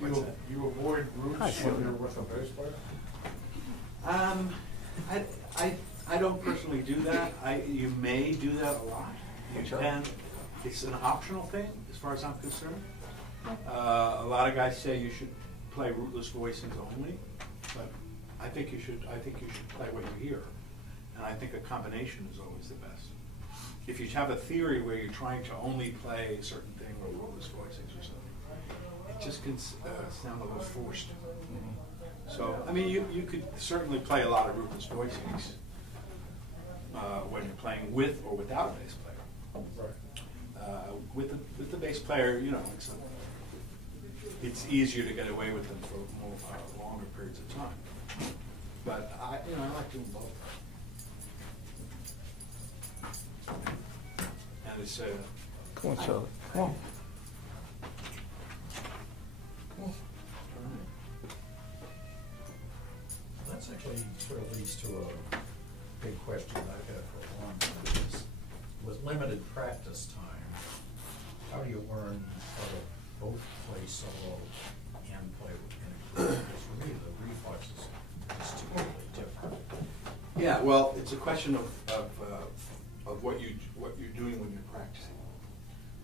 You avoid groups when you're with a bass player? I don't personally do that. You may do that a lot. You can. It's an optional thing, as far as I'm concerned. A lot of guys say you should play rootless voicings only, but I think you should play what you hear, and I think a combination is always the best. If you have a theory where you're trying to only play a certain thing or rootless voicings or something, it just can sound a little forced. So, I mean, you could certainly play a lot of rootless voicings when you're playing with or without a bass player. Right. With the bass player, you know, it's easier to get away with them for more longer periods of time. But I like doing both. And it's Come on, Charlie. Come on. That's actually sort of leads to a big question that I've had for a long time. Is, with limited practice time, how do you learn how to both play solo and play with group? Because for me, the reflex is totally different. Yeah, well, it's a question of what you're doing when you're practicing.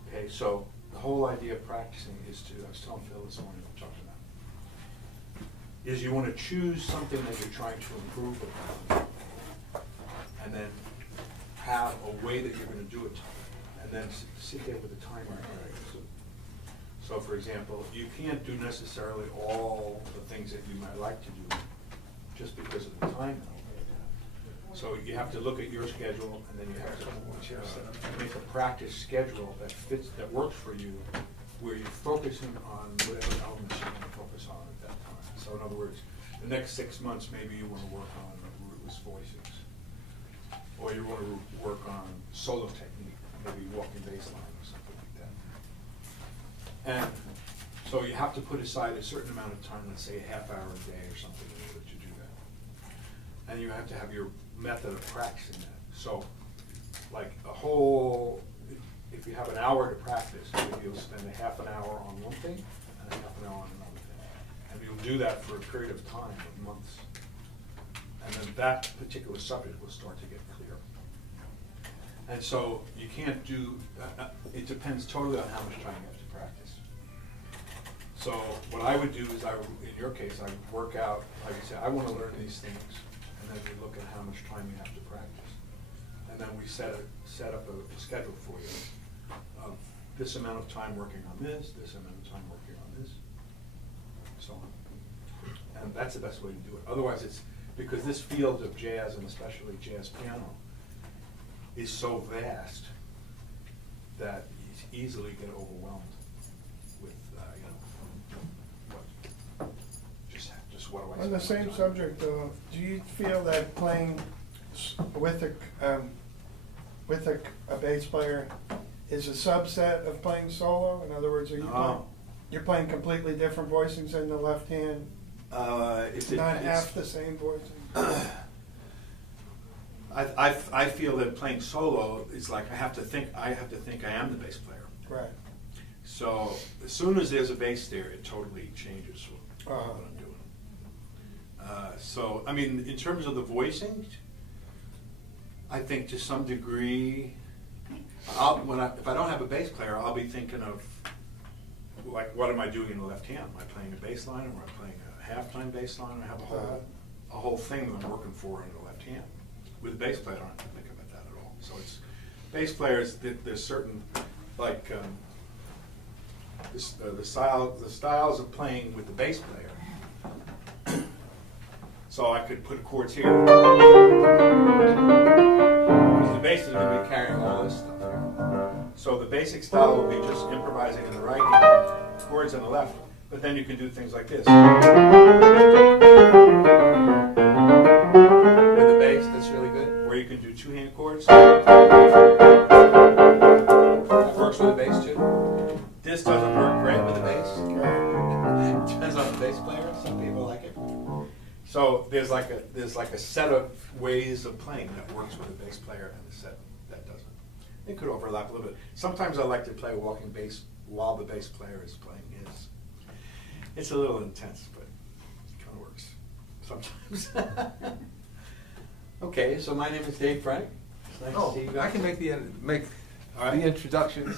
Okay, so the whole idea of practicing is I was telling Phil this morning, we talked about, is you want to choose something that you're trying to improve upon, and then have a way that you're going to do it, and then sit there with a timer. So for example, you can't do necessarily all the things that you might like to do just because of the time. So you have to look at your schedule, and then you have to make a practice schedule that works for you, where you're focusing on whatever elements you want to focus on at that time. So in other words, the next 6 months, maybe you want to work on rootless voicings, or you want to work on solo technique, maybe walking bass line or something like that. And so you have to put aside a certain amount of time, let's say a half hour a day or something, in order to do that. And you have to have your method of practicing that. So, like if you have an hour to practice, maybe you'll spend a half an hour on one thing and a half an hour on another thing. And you'll do that for a period of time, of months. And then that particular subject will start to get clear. And so you can't do, it depends totally on how much time you have to practice. So what I would do is, in your case, I would work out, like I said, I want to learn these things, and then we look at how much time you have to practice. And then we set up a schedule for you of this amount of time working on this amount of time working on this, so on. And that's the best way to do it. Otherwise, it's because this field of jazz, and especially jazz piano, is so vast that you easily get overwhelmed with, just what do I spend On the same my time? subject, though, do you feel that playing with a bass player is a subset of playing solo? In other words, you're playing completely different voicings in the left hand, not half the same voicing? I feel that playing solo is like I have to think I am the bass player. Right. So as soon as there's a bass there, it totally changes what I'm doing. So I mean, in terms of the voicing, I think to some degree, if I don't have a bass player, I'll be thinking of like, what am I doing in the left hand? Am I playing a bass line, or am I playing a half-time bass line? I have a whole thing that I'm working for in the left hand. With a bass player, I don't have to think about that at all. So it's bass players. There's certain like the styles of playing with the bass player. So I could put chords here. Because the bass is going to be carrying all this stuff here. So the basic style will be just improvising in the right hand, chords in the left. But then you can do things like this. With the bass, that's really good. Or you can do two-hand chords. That works with the bass too. This doesn't work great with the bass. Depends on the bass player. Some people like it. So there's like a set of ways of playing that works with a bass player, and a set that doesn't. It could overlap a little bit. Sometimes I like to play walking bass while the bass player is playing his. It's a little intense, but it kind of works sometimes. Okay, so my name is Dave Frank. It's nice to see you guys. I can make All right. the introductions.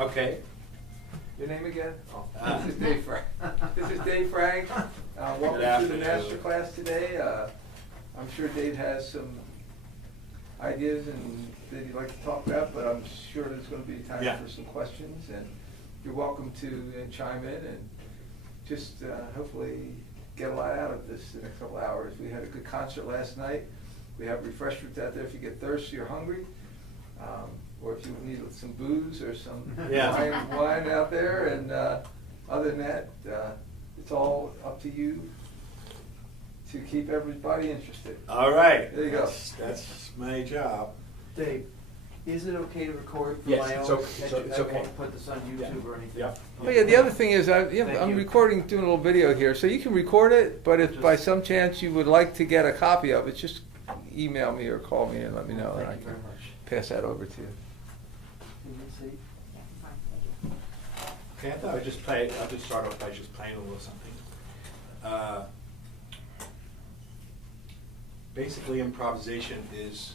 Okay. Your name again? Oh, Uh, this is Dave Frank. This is Dave Frank. Welcome to the afternoon. master class today. I'm sure Dave has some ideas and that he'd like to talk about, but I'm sure there's going to be time Yeah. for some questions. And you're welcome to chime in and just hopefully get a lot out of this in the next couple hours. We had a good concert last night. We have refreshments out there if you get thirsty or hungry. Or if you need some booze or some Yeah. wine out there. And other than that, it's all up to you to keep everybody interested. All right. There you go. That's my job. Dave, is it okay to record for Yes, my it's own? okay. It's I okay. won't put this on YouTube or anything? Yeah. Oh yeah, the other thing is, Thank I'm you. recording, doing a little video here, so you can record it, but if by some chance you would like to get a copy of it, just email me or call me and let me know, and I Thank you very can much. pass that over to you. Can you see? Okay, I thought I'll just start off by just playing a little something. Basically, improvisation is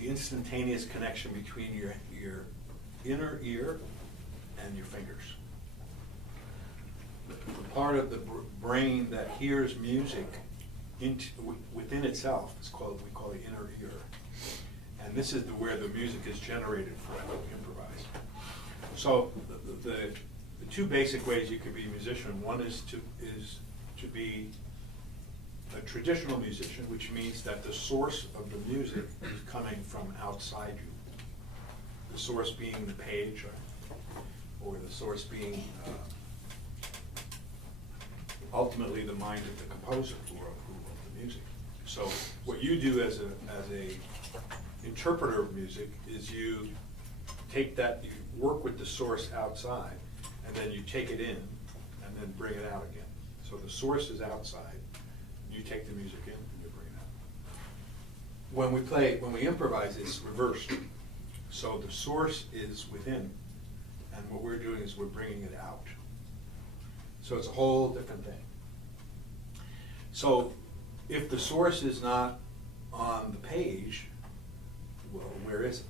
the instantaneous connection between your inner ear and your fingers. The part of the brain that hears music within itself is we call the inner ear. And this is where the music is generated for when we improvise. So the two basic ways you could be a musician, one is to be a traditional musician, which means that the source of the music is coming from outside you. The source being the page, or the source being ultimately the mind of the composer who wrote the music. So what you do as a interpreter of music is you take that, you work with the source outside, and then you take it in, and then bring it out again. So the source is outside, you take the music in, and you bring it out. When we improvise, it's reversed. So the source is within, and what we're doing is we're bringing it out. So it's a whole different thing. So if the source is not on the page, well, where is it?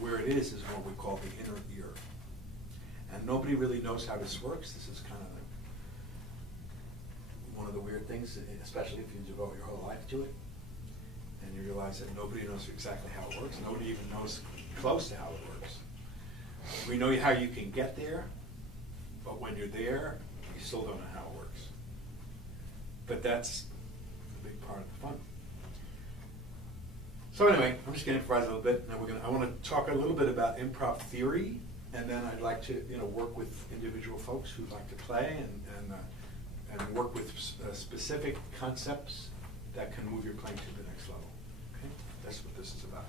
Where it is what we call the inner ear. And nobody really knows how this works. This is kind of one of the weird things, especially if you devote your whole life to it. And you realize that nobody knows exactly how it works. Nobody even knows close to how it works. We know how you can get there, but when you're there, you still don't know how it works. But that's a big part of the fun. So anyway, I'm just going to improvise a little bit. Now I want to talk a little bit about improv theory, and then I'd like to work with individual folks who'd like to play and work with specific concepts that can move your playing to the next level. Okay, that's what this is about.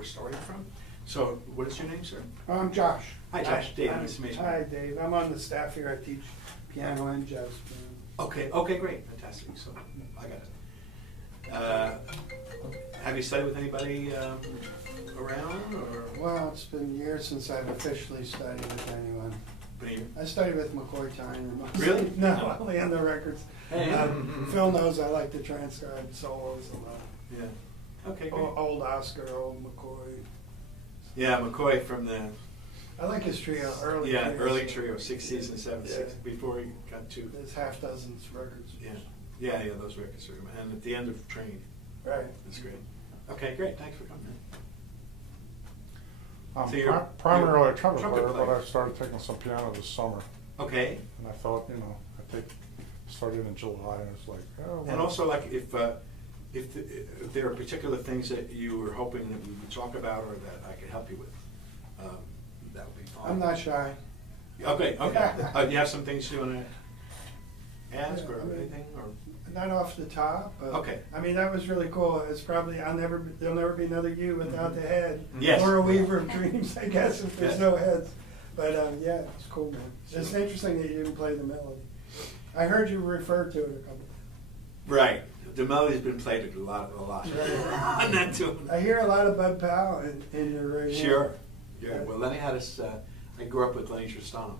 we're starting from. So what is your name, sir? I'm Josh. Hi, Josh. Dave, nice to meet you. Hi, Dave. I'm on the staff here. I teach piano and jazz piano. Okay, great, fantastic. So I got it. Have you studied with anybody around or? Well, it's been years since I've officially studied with anyone. Been here? I studied with McCoy Tyner mostly. Really? No, only on the records. Hey. Phil knows I like to transcribe solos a lot. Yeah. Okay, great. Old Oscar, old McCoy. Yeah, McCoy from the I like his trio, early yeah trios. early trio, 60s and 70s, Yeah. before he got to There's half dozens records. yeah those records are, and at the end of Train, Right. that's great. Okay, great. Thanks for coming in. I'm So you're- primarily you're a trumpet player, but player. I started taking some piano this summer. Okay. And I thought, you know, started in July, and it's like, oh, well. And also, like, if there are particular things that you were hoping that we would talk about or that I could help you with, that would be fine. I'm not shy. Okay. Do you have some things you want to ask Yeah, or I mean- anything, or? Not off the top, but. Okay. I mean, that was really cool. It's probably, there'll never be another you without the head. Yes. Or a weaver of dreams, I guess, if there's Yes. no heads. But, yeah, it's cool, man. It's interesting that you didn't play the melody. I heard you refer to it a couple Right. The melody's been played a lot. I'm not doing I hear a lot of Bud Powell in your radio. Sure. Yeah. Well, Lenny had us. I grew up with Lenny Tristano.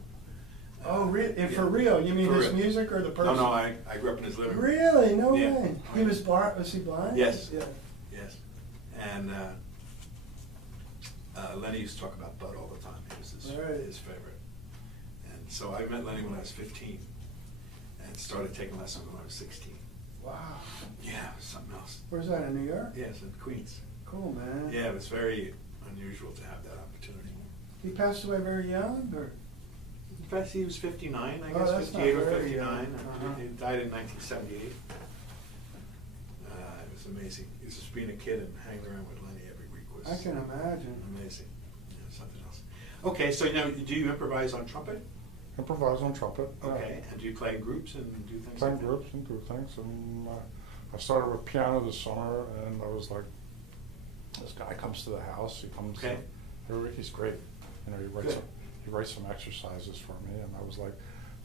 Oh, really? Yeah. For real? You mean For his real. music or the person? No, I grew up in his living room. Really? No Yeah. way. He was blind? Was he blind? Yes. Yeah. Yes. And Lenny used to talk about Bud all the time. He was Right. his favorite. And so I met Lenny when I was 15 and started taking lessons when I was 16. Wow. Yeah, it was something else. Where's that, in New York? Yes, in Queens. Cool, man. Yeah, it was very unusual to have that opportunity. He passed away very young, or? In fact, he was 59, I Oh, guess, that's 58 or not very 59. young. Uh-huh. He died in 1978. It was amazing. Just being a kid and hanging around with Lenny every week was I can imagine. amazing. Yeah, something else. Okay, so now, do you improvise on trumpet? Improvise on trumpet. yeah. Okay, and do you play in groups and do things Play in like that? groups and do things, and I started with piano this summer, and I was like, this guy comes to the house, he comes, Okay. he's great, you know, Good. he writes some exercises for me, and I was like,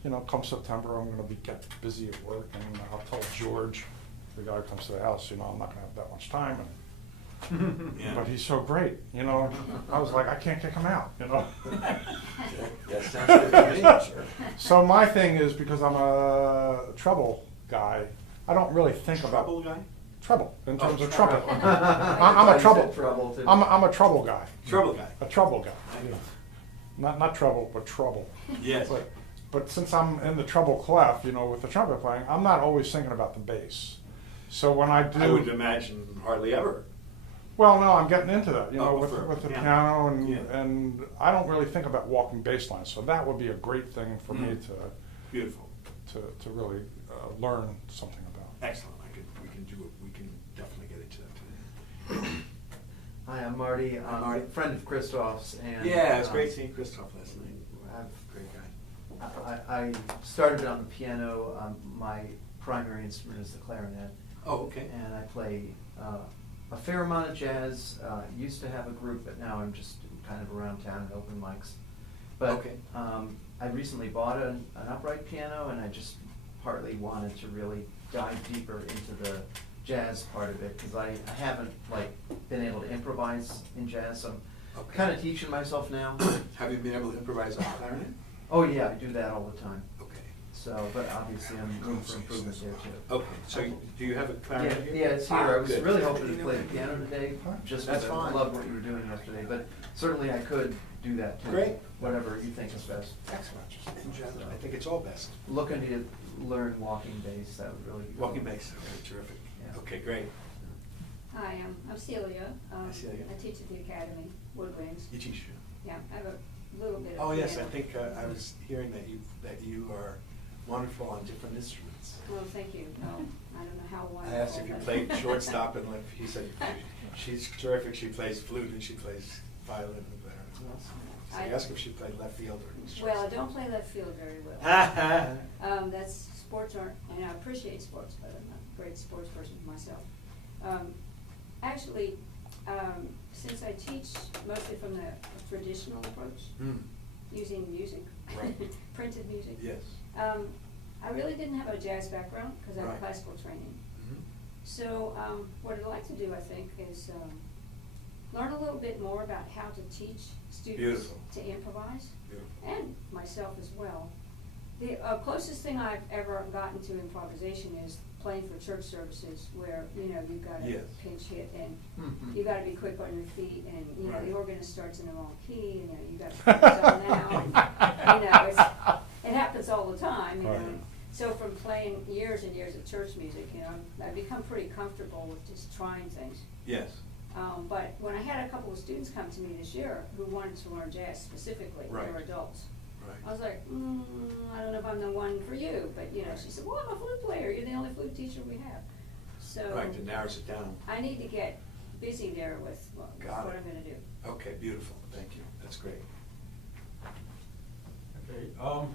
you know, come September, I'm gonna get busy at work, and I'll tell George, the guy who comes to the house, you know, I'm not gonna have that much time, Yeah. but he's so great, you know, I was like, I can't kick him out, you know? That sounds good to me. So my thing is, because I'm a treble guy, I don't really think Trouble about guy? treble in terms of trouble. trumpet. I'm a You trouble. said trouble, too. I'm a trouble guy. Trouble guy. A trouble guy. I know. Not trouble, but trouble. Yes. But since I'm in the treble clef, you know, with the trumpet playing, I'm not always thinking about the bass. So when I do, I would imagine hardly ever. well, no, I'm getting into that, you know, Oh, with for the piano. piano, Yeah. and I don't really think about walking bass lines. So that would be a great thing for me Beautiful. to really learn something about. Excellent. We can definitely get into that today. Hi, I'm Marty. Hi, I'm Marty. a friend of Christoph's, and Yeah, it was great seeing Christoph last night. Great guy. I started on the piano. My primary instrument is the clarinet, Oh, okay. and I play a fair amount of jazz. Used to have a group, but now I'm just kind of around town at open mics. But Okay. I recently bought an upright piano, and I just partly wanted to really dive deeper into the jazz part of it, because I haven't been able to improvise in jazz, so I'm Okay. kind of teaching myself now. Have you been able to improvise on clarinet? Oh yeah, I do that all the time. Okay. So, but obviously I'm room for improvement there too. Okay, so do you have a Yeah, clarinet here? yeah, it's here. I was Good. really hoping to play the piano today, just That's because I fine. loved what you were doing yesterday, but certainly I could do that too. Great. Whatever you think is best. Excellent. I think it's all best. Looking to learn walking bass, that would really be. Walking bass, okay, terrific. Yeah. Okay, great. Hi, I'm Celia. Hi, Celia. I teach at the Academy, Woodwinds. You teach. Yeah, I have a little bit of. Oh, yes, I piano. think I was hearing that you are wonderful on different instruments. Well, thank you. No, I don't know how I wonderful. asked if you but- played shortstop and left. He said she's terrific. She plays flute and she plays violin and clarinet. So I asked if she played left field or Well, I don't play left field very well. That's, sports aren't, and I appreciate sports, but I'm not a great sports person myself. Actually, Since I teach mostly from the traditional approach, using music, Right. printed music. Yes. I really didn't have a jazz background because I have Right. classical training. Mhm. So what I'd like to do, I think, is learn a little bit more about how to teach students Beautiful. to improvise, Beautiful. and myself as well. The closest thing I've ever gotten to improvisation is playing for church services where, you know, you've got to Yes. pinch hit and Mhm. you got to be quick on your feet, and, you know, Right. the organist starts in the wrong key, and, you know, you got to figure something out. And, you know, it happens all the time, you know. Right. So from playing years and years of church music, you know, I've become pretty comfortable with just trying things. Yes. But when I had a couple of students come to me this year who wanted to learn jazz specifically, they were Right. adults. I Right. was like, I don't know if I'm the one for you, but, you know, she said, well, I'm a flute player, you're the only flute teacher we have. So Right, it narrows it down. I need to get busy there with what Got it. I'm gonna do. Okay, beautiful, thank you, that's great. Okay, well,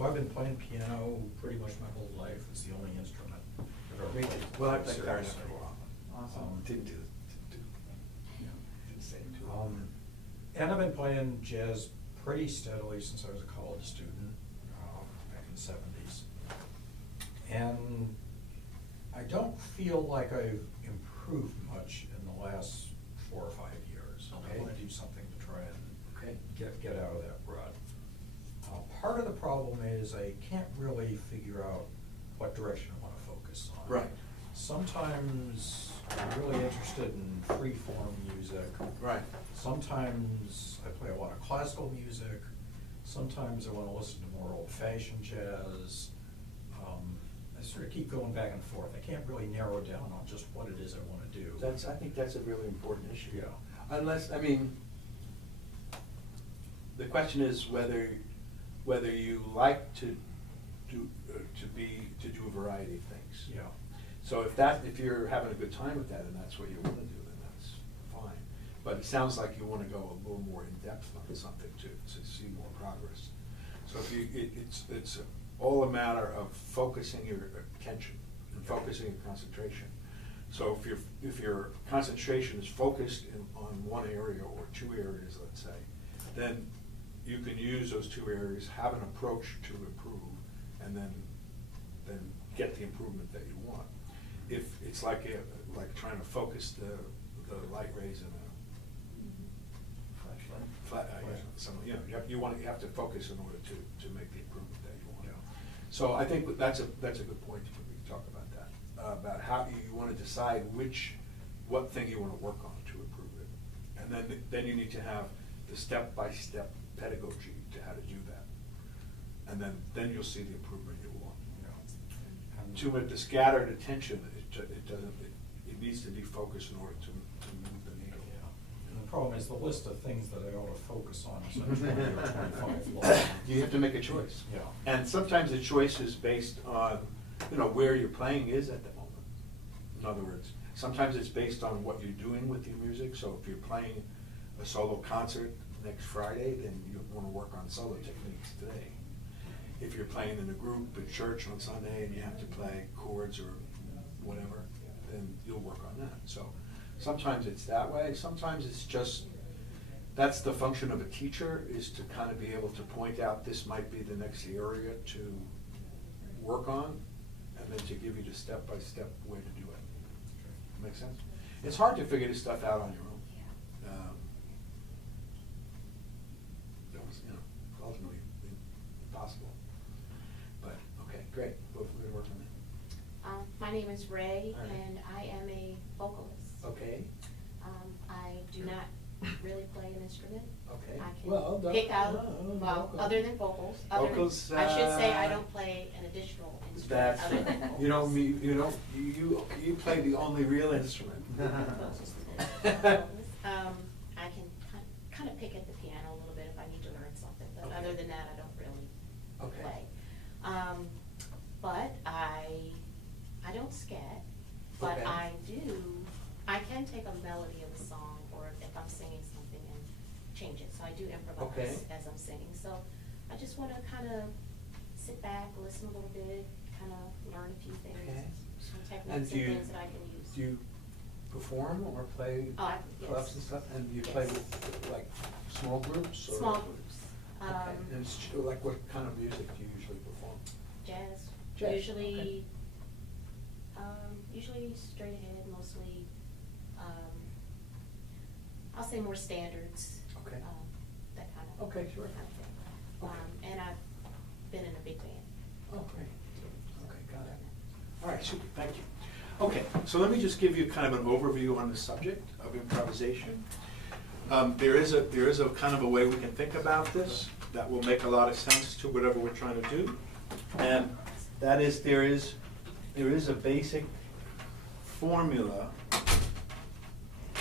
I've been playing piano pretty much my whole life. It's the only instrument I've ever played. Well, I played clarinet seriously. for a while. Awesome. Didn't say too well. And I've been playing jazz pretty steadily since I was a college student, back in the '70s. And I don't feel like I've improved much in the last 4 or 5 years. Okay. I want to do something to try and Okay. get out of that rut. Part of the problem is I can't really figure out what direction I want to focus on. Right. Sometimes I'm really interested in free-form music. Right. Sometimes I play a lot of classical music. Sometimes I want to listen to more old-fashioned jazz. I sort of keep going back and forth. I can't really narrow down on just what it is I want to do. I think that's a really important issue. Yeah. Unless, I mean, the question is whether you like to do a variety of things. Yeah. So if you're having a good time with that and that's what you want to do, then that's fine. But it sounds like you want to go a little more in depth on something to see more progress. So it's all a matter of focusing your attention and focusing your concentration. So if your concentration is focused on one area or 2 areas, let's say, then you can use those 2 areas, have an approach to improve, and then get the improvement that you want. If it's like trying to focus the light rays in a flat, you have to focus in order to make the improvement that you want. Yeah. So I think that's a good point for me to talk about that, about how you want to decide what thing you want to work on to improve it. And then you need to have the step-by-step pedagogy to how to do that. And then you'll see the improvement you want. And Too much, the scattered attention, it needs to be focused in order to move the needle. Yeah. And the problem is the list of things that I ought to focus on is like 20 or 25 long. You have to make a choice. Yeah. And sometimes the choice is based on, where your playing is at the moment. In other words, sometimes it's based on what you're doing with your music. So if you're playing a solo concert next Friday, then you want to work on solo techniques today. If you're playing in a group at church on Sunday and you have to play chords or whatever, then you'll work on that. So sometimes it's that way. Sometimes it's just, that's the function of a teacher, is to kind of be able to point out this might be the next area to work on, and then to give you the step-by-step way to do it. Make sense? It's hard to figure this stuff out on your own. That was, ultimately impossible. But, okay, great. We're going to work on that. My name is Ray, All right. and I am a vocalist. Okay. I do not really play an instrument. Okay. I Well, can pick out, vocals. other than vocals. Vocals, I should say I don't play an additional instrument That's other than right. vocals. You play the only real instrument. Closest to that. I can kind of pick at the piano a little bit if I need to learn something, but Okay. other than that, I don't really Okay. play. But I don't scat, but Okay. I can take a melody of a song, or if I'm singing something and change it, so I do improvise Okay. as I'm singing. So I just want to kind of sit back, listen a little bit, kind of learn a few things, Okay. some And techniques and things that I can use. perform or play Oh, clubs yes. and stuff? And you play Yes. with like small groups? Or? Small groups. Okay. And it's like what kind of music do you usually perform? Jazz. Jazz, Usually, usually straight ahead, mostly. I'll say more standards. Okay. That kind of. Okay, sure. That kind of thing. Okay. And I've been in a big band. Oh, great. Okay, got it. All right, super, thank you. Okay, so let me just give you kind of an overview on the subject of improvisation. There is a kind of a way we can think about this that will make a lot of sense to whatever we're trying to do. And that is, there is a basic formula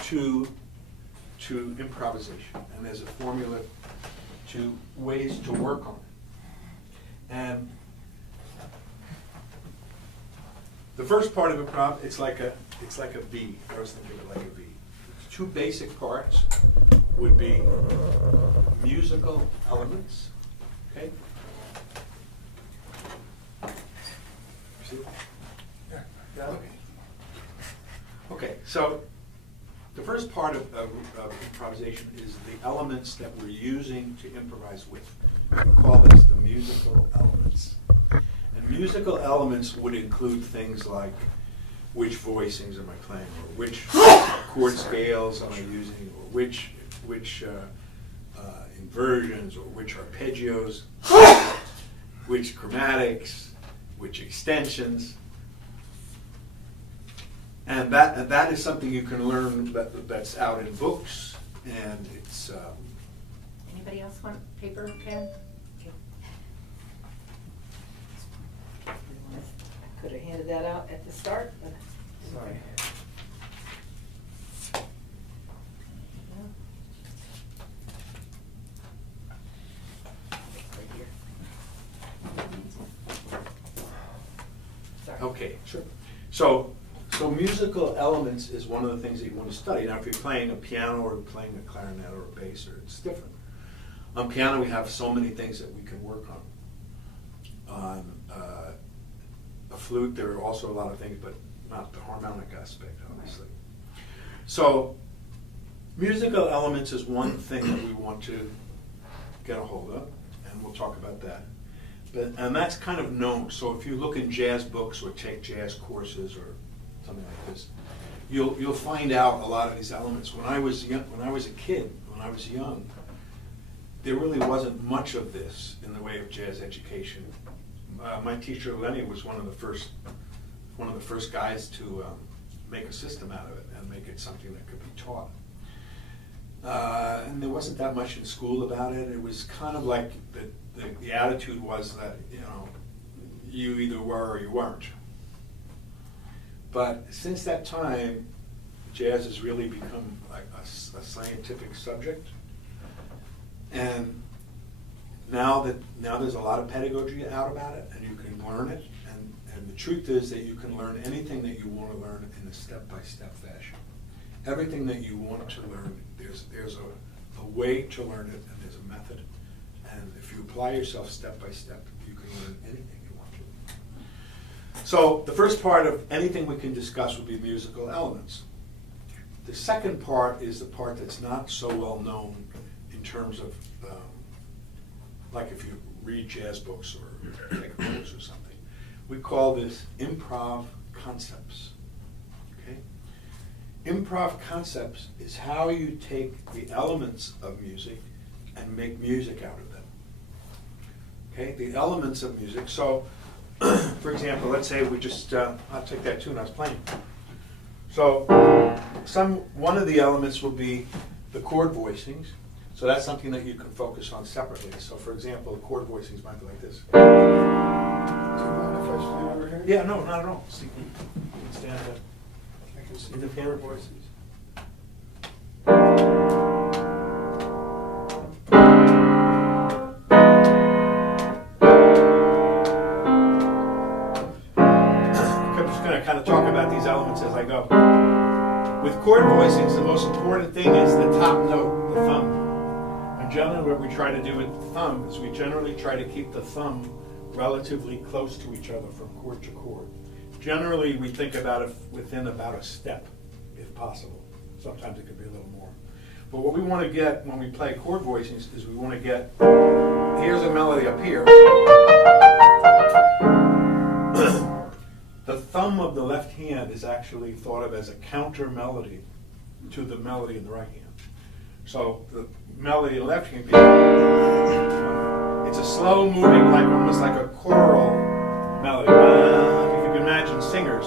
to improvisation, and there's a formula to ways to work on it. And the first part of improv, it's like a V. I was thinking of it like a V. Two basic parts would be musical elements. Okay. See? Yeah, got it. Okay. Okay. So the first part of improvisation is the elements that we're using to improvise with. We call this the musical elements. And musical elements would include things like which voicings am I playing, or which chord scales am I using, or which inversions, or which arpeggios, which chromatics, which extensions. And that is something you can learn that's out in books, and it's. Anybody else want paper or pen? I could have handed that out at the start, but. Sorry. Right here. Sorry. Okay, sure. So musical elements is one of the things that you want to study. Now, if you're playing a piano or playing a clarinet or a bass, it's different. On piano, we have so many things that we can work on. On a flute, there are also a lot of things, but not the harmonic aspect, obviously. So musical elements is one thing that we want to get a hold of, and we'll talk about that. And that's kind of known. So if you look in jazz books or take jazz courses or something like this, you'll find out a lot of these elements. When I was young, when I was young, there really wasn't much of this in the way of jazz education. My teacher Lenny was one of the first guys to make a system out of it and make it something that could be taught. And there wasn't that much in school about it. It was kind of like the attitude was that, you either were or you weren't. But since that time, jazz has really become like a scientific subject. And now there's a lot of pedagogy out about it, and you can learn it. And the truth is that you can learn anything that you want to learn in a step-by-step fashion. Everything that you want to learn, there's a way to learn it, and there's a method. And if you apply yourself step by step, you can learn anything you want to. So the first part of anything we can discuss would be musical elements. The second part is the part that's not so well known in terms of, like if you read jazz books or take a course or something. We call this improv concepts. Okay? Improv concepts is how you take the elements of music and make music out of them. Okay, the elements of music. So, for example, let's say we just, I'll take that tune I was playing. So, one of the elements will be the chord voicings. So that's something that you can focus on separately. So, for example, the chord voicings might be like this. Do you mind if I stand over here? Yeah, no, not at all. See, you can stand up. I can see In the the piano chord voices. I'm just going to kind of talk about these elements as I go. With chord voicings, the most important thing is the top note, the thumb. And generally what we try to do with the thumb is we generally try to keep the thumb relatively close to each other from chord to chord. Generally, we think about it within about a step if possible. Sometimes it could be a little more. But what we want to get when we play chord voicings is we want to get, here's a melody up here. The thumb of the left hand is actually thought of as a counter melody to the melody in the right hand. So the melody in the left hand, it's a slow moving, like almost like a choral melody. If you can imagine singers.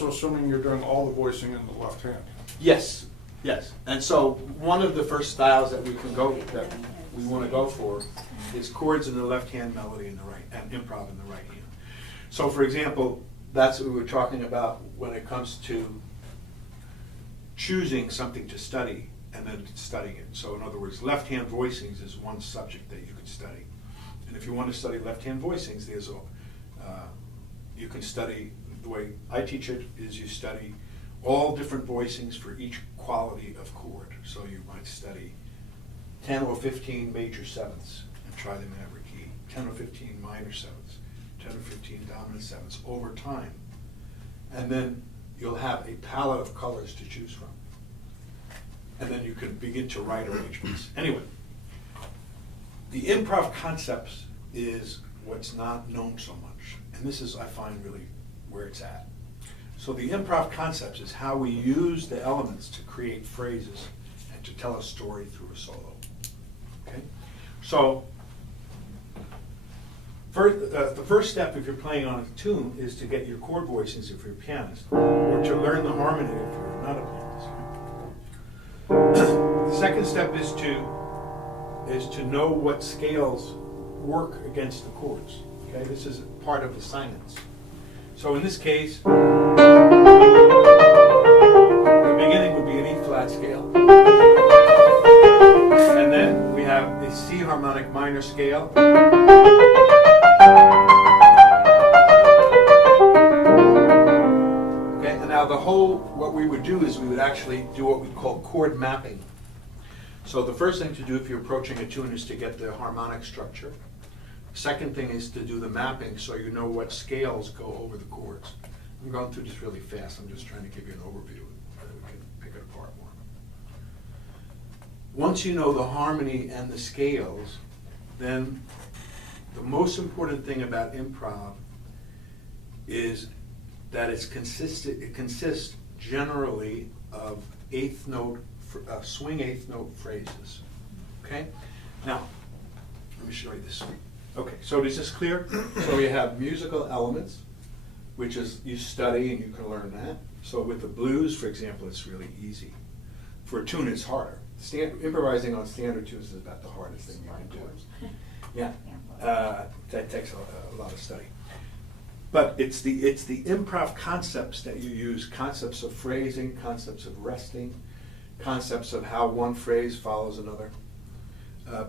Assuming you're doing all the voicing in the left hand. Yes, yes. And so one of the first styles that we can go, that we want to go for, is chords in the left hand, melody in the right, and improv in the right hand. So for example, that's what we were talking about when it comes to choosing something to study and then studying it. So in other words, left hand voicings is one subject that you can study. And if you want to study left hand voicings, there's you can study. The way I teach it is you study all different voicings for each quality of chord. So you might study 10 or 15 major sevenths and try them in every key, 10 or 15 minor sevenths, 10 or 15 dominant sevenths over time. And then you'll have a palette of colors to choose from. And then you can begin to write arrangements. Anyway, the improv concepts is what's not known so much. And this is, I find, really where it's at. So the improv concepts is how we use the elements to create phrases and to tell a story through a solo. Okay? So the first step if you're playing on a tune is to get your chord voicings if you're a pianist, or to learn the harmony if you're not a pianist. The second step is to know what scales work against the chords. Okay? This is part of the science. So in this case, the beginning would be an E flat scale. And then we have the C harmonic minor scale. Okay, and now what we would do is we would actually do what we call chord mapping. So the first thing to do if you're approaching a tune is to get the harmonic structure. Second thing is to do the mapping so you know what scales go over the chords. I'm going through this really fast. I'm just trying to give you an overview so we can pick it apart more. Once you know the harmony and the scales, then the most important thing about improv is that it consists generally of swing eighth note phrases. Okay? Now, let me show you this. Okay, so is this clear? So we have musical elements, which is you study and you can learn that. So with the blues, for example, it's really easy. For a tune, it's harder. Improvising on standard tunes is about the hardest thing you can do. Yeah, that takes a lot of study. But it's the improv concepts that you use, concepts of phrasing, concepts of resting, concepts of how one phrase follows another.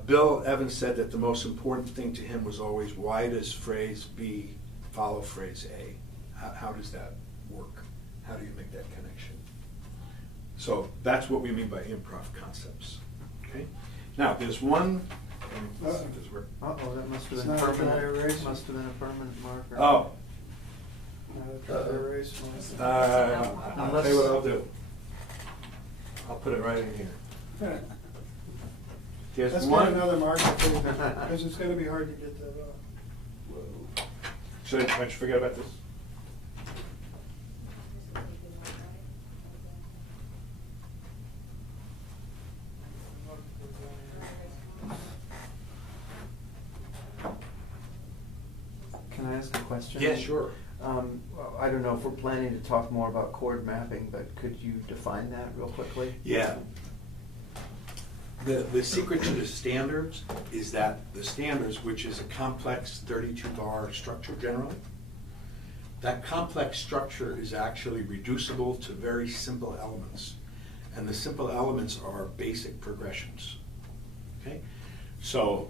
Bill Evans said that the most important thing to him was always, why does phrase B follow phrase A? How does that work? How do you make that connection? So that's what we mean by improv concepts. Okay. Now there's one. Uh-oh, that must have It's been not a dry permanent. erase. Must have been a permanent marker. Oh. Erase. I'll tell you what I'll do. I'll put it right in here. There's Let's one. get another marker too, because it's going to be hard to get that off. Should I forget about this? Can I ask a question? Yeah, sure. Well, I don't know if we're planning to talk more about chord mapping, but could you define that real quickly? Yeah. The secret to the standards is that the standards, which is a complex 32-bar structure generally, that complex structure is actually reducible to very simple elements. And the simple elements are basic progressions. Okay? So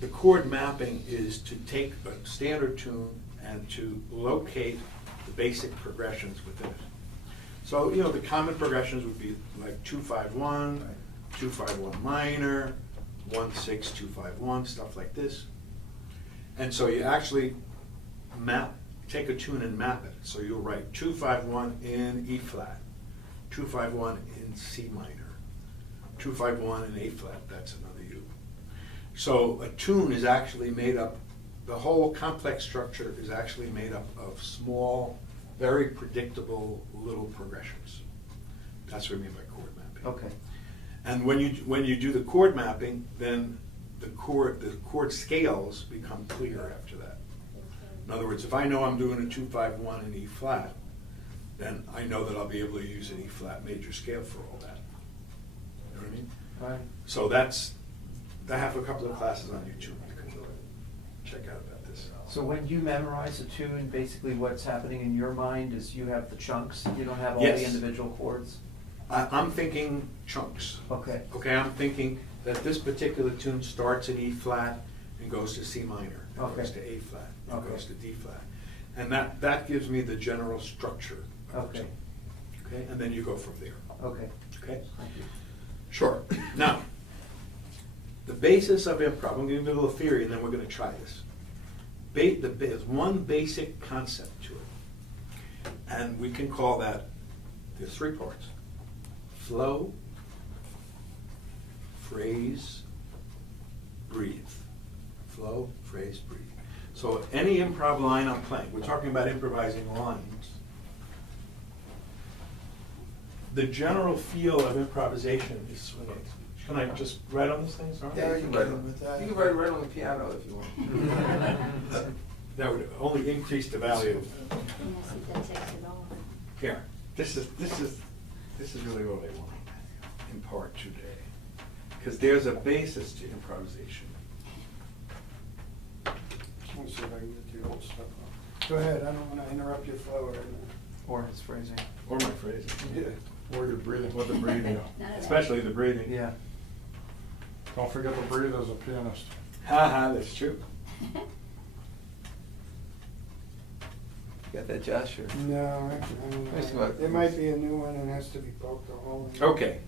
the chord mapping is to take a standard tune and to locate the basic progressions within it. So, the common progressions would be like 2-5-1, 2-5-1 minor, 1-6, 2-5-1, stuff like this. And so you actually take a tune and map it. So you'll write 2-5-1 in E flat, 2-5-1 in C minor, 2-5-1 in A flat, that's another U. So a tune is actually made up, the whole complex structure is actually made up of small, very predictable little progressions. That's what I mean by chord mapping. Okay. And when you do the chord mapping, then the chord scales become clear after that. In other words, if I know I'm doing a 2-5-1 in E flat, then I know that I'll be able to use an E flat major scale for all that. You know what I mean? Right. So I have a couple of classes on YouTube you can check out about this. So when you memorize a tune, basically what's happening in your mind is you have the chunks, you don't have all the Yes. individual chords? I'm thinking chunks. Okay. Okay, I'm thinking that this particular tune starts in E flat and goes to C minor, and Okay. goes to A flat, and Okay. goes to D flat. And that gives me the general structure of the Okay. tune. Okay, and then you go from there. Okay. Okay? Thank you. Sure. Now, the basis of improv, I'm going to give you a little theory and then we're going to try this. There's one basic concept to it. And we can call that, there's 3 parts. Flow, phrase, breathe. Flow, phrase, breathe. So any improv line I'm playing, we're talking about improvising lines. The general feel of improvisation is swinging. Can I just write on this thing, sorry? Yeah, you can write it with that. You can write it right on the piano if you want. That would only increase the value. Unless that takes it all. Here, this is really what I want to impart today. Because there's a basis to improvisation. Let me see if I can get the old stuff up. Go ahead, I don't want to interrupt your flow right now. Or his phrasing. Or my phrasing. Yeah. Or you're breathing with the breathing. None of that. Especially the breathing. Yeah. Don't forget to breathe as a pianist. Haha, that's true. Got that, Josh? Or? No, I don't Let's know. go. It might be a new one and has to be poked a hole in. Okay.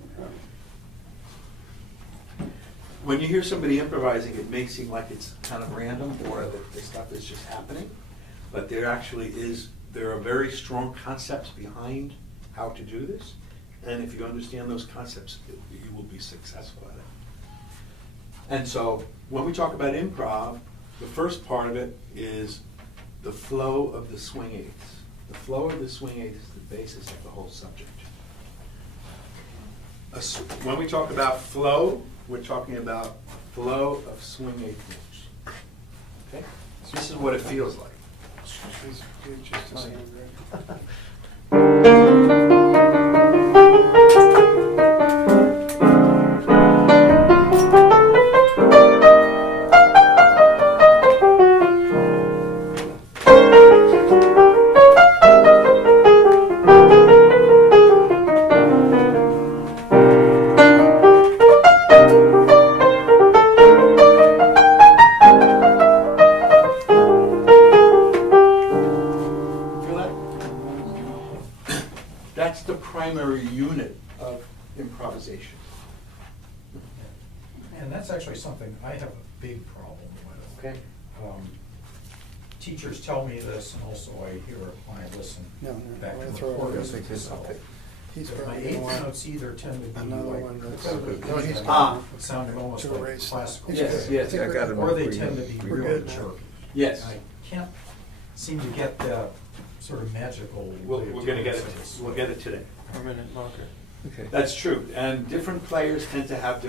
When you hear somebody improvising, it may seem like it's kind of random or that the stuff is just happening, but there are very strong concepts behind how to do this, and if you understand those concepts, you will be successful at it. And so, when we talk about improv, the first part of it is the flow of the swing eighths. The flow of the swing eighths is the basis of the whole subject. When we talk about flow, we're talking about flow of swing eighth notes. Okay? So this is what it feels like. These just to sound good. Feel that? That's the primary unit of improvisation. And that's actually something I have a big problem with. Okay? Teachers tell me this, and also I hear it when I listen No, back I'm to gonna throw it recordings in. of myself. He's But my probably gonna eighth want notes either tend to be another like one that's. No, he's Ah. sounding almost to like erase that. classical. It's Yes, good. yes, I got it. Or they tend to be We're really good now. jerky. Yes. I can't seem to get that sort of magical. We're way of gonna get doing it. this. We'll get it today. Permanent marker. Okay. That's true, and different players tend to have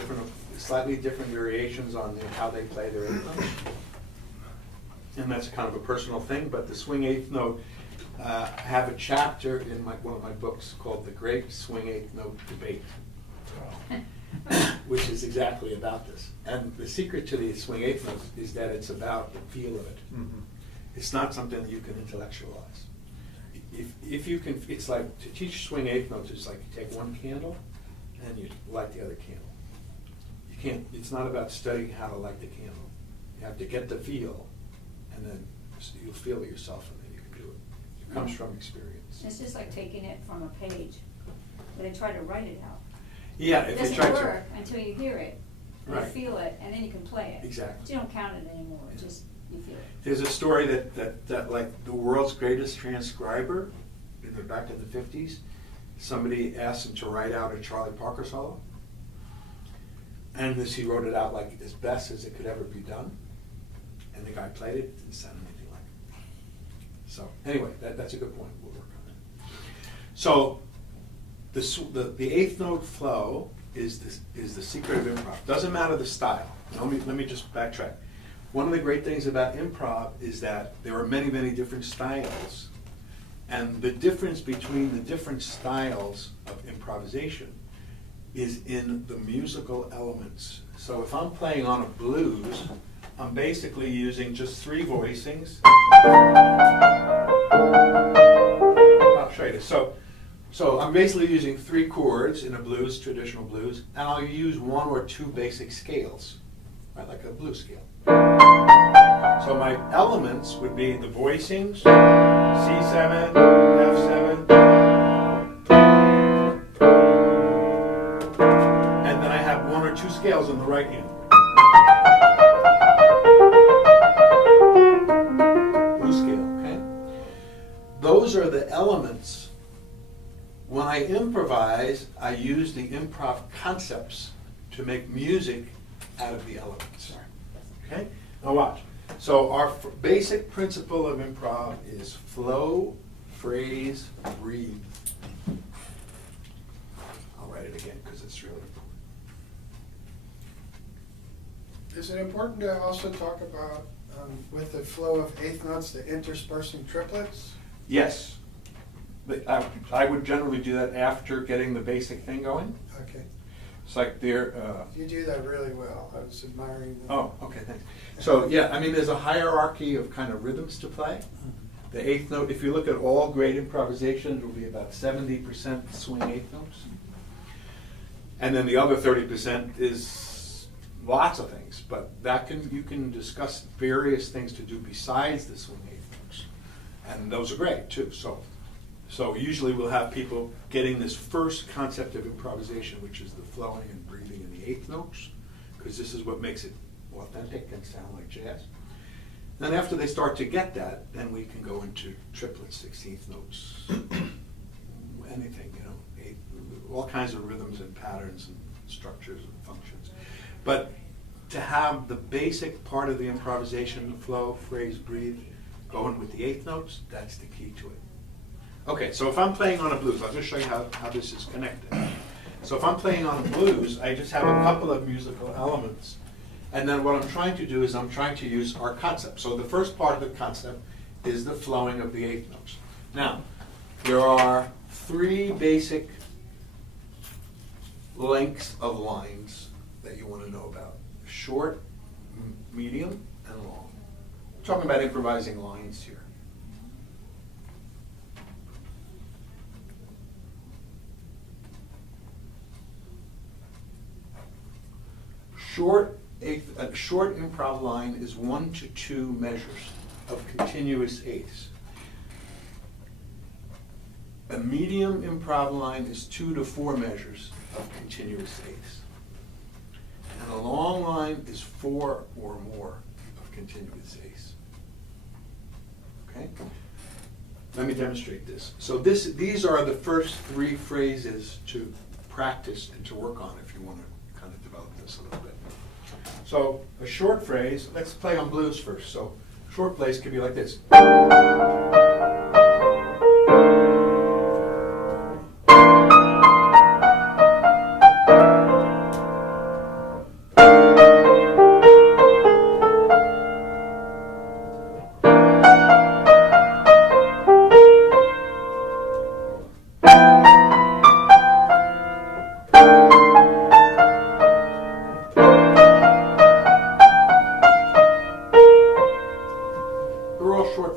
slightly different variations on how they play their eighth note. And that's kind of a personal thing, but the swing eighth note, I have a chapter in one of my books called The Great Swing Eighth Note Debate, which is exactly about this. And the secret to the swing eighth note is that it's about the feel of it. Mhm. It's not something that you can intellectualize. If you can, it's like, to teach swing eighth notes, it's like you take one candle and you light the other candle. You can't, it's not about studying how to light the candle. You have to get the feel and then you'll feel it yourself and then you can do it. It comes from experience. It's just like taking it from a page, where they try to write it out. Yeah, It if you try doesn't to. work until you hear it, you Right. feel it, and then you can play it. Exactly. But you don't count it anymore, it's just, you feel it. There's a story that like the world's greatest transcriber back in the 50s, somebody asked him to write out a Charlie Parker solo. And he wrote it out like as best as it could ever be done. And the guy played it, didn't sound anything like it. So anyway, that's a good point. We'll work on that. So the eighth note flow is the secret of improv. Doesn't matter the style. Let me just backtrack. One of the great things about improv is that there are many, many different styles. And the difference between the different styles of improvisation is in the musical elements. So if I'm playing on a blues, I'm basically using just 3 voicings. I'll show you this. So I'm basically using 3 chords in a blues, traditional blues, and I'll use 1 or 2 basic scales, right, like a blues scale. So my elements would be the voicings, C7, F7, and then I have 1 or 2 scales on the right hand. Blues scale, okay? Those are the elements. When I improvise, I use the improv concepts to make music out of the elements. Okay? Now watch. So our basic principle of improv is flow, phrase, breathe. I'll write it again because it's really important. Is it important to also talk about, with the flow of eighth notes, the interspersing triplets? Yes. I would generally do that after getting the basic thing going. Okay. It's like there. You do that really well. I was admiring that. Oh, okay, thanks. So yeah, I mean, there's a hierarchy of kind of rhythms to play. The eighth note, if you look at all great improvisations, will be about 70% swing eighth notes. And then the other 30% is lots of things, but you can discuss various things to do besides the swing eighth notes. And those are great too. So usually we'll have people getting this first concept of improvisation, which is the flowing and breathing in the eighth notes, because this is what makes it authentic and sound like jazz. Then after they start to get that, then we can go into triplets, 16th notes, anything, all kinds of rhythms and patterns and structures and functions. But to have the basic part of the improvisation, flow, phrase, breathe, going with the eighth notes, that's the key to it. Okay, so if I'm playing on a blues, I'll just show you how this is connected. So if I'm playing on a blues, I just have a couple of musical elements. And then what I'm trying to do is I'm trying to use our concept. So the first part of the concept is the flowing of the eighth notes. Now, there are 3 basic lengths of lines that you want to know about. Short, medium, and long. I'm talking about improvising lines here. A short improv line is 1 to 2 measures of continuous eighths. A medium improv line is 2 to 4 measures of continuous eighths. And a long line is 4 or more of continuous eighths. Okay? Let me demonstrate this. So these are the first 3 phrases to practice and to work on if you want to kind of develop this a little bit. So a short phrase, let's play on blues first. So short phrase could be like this.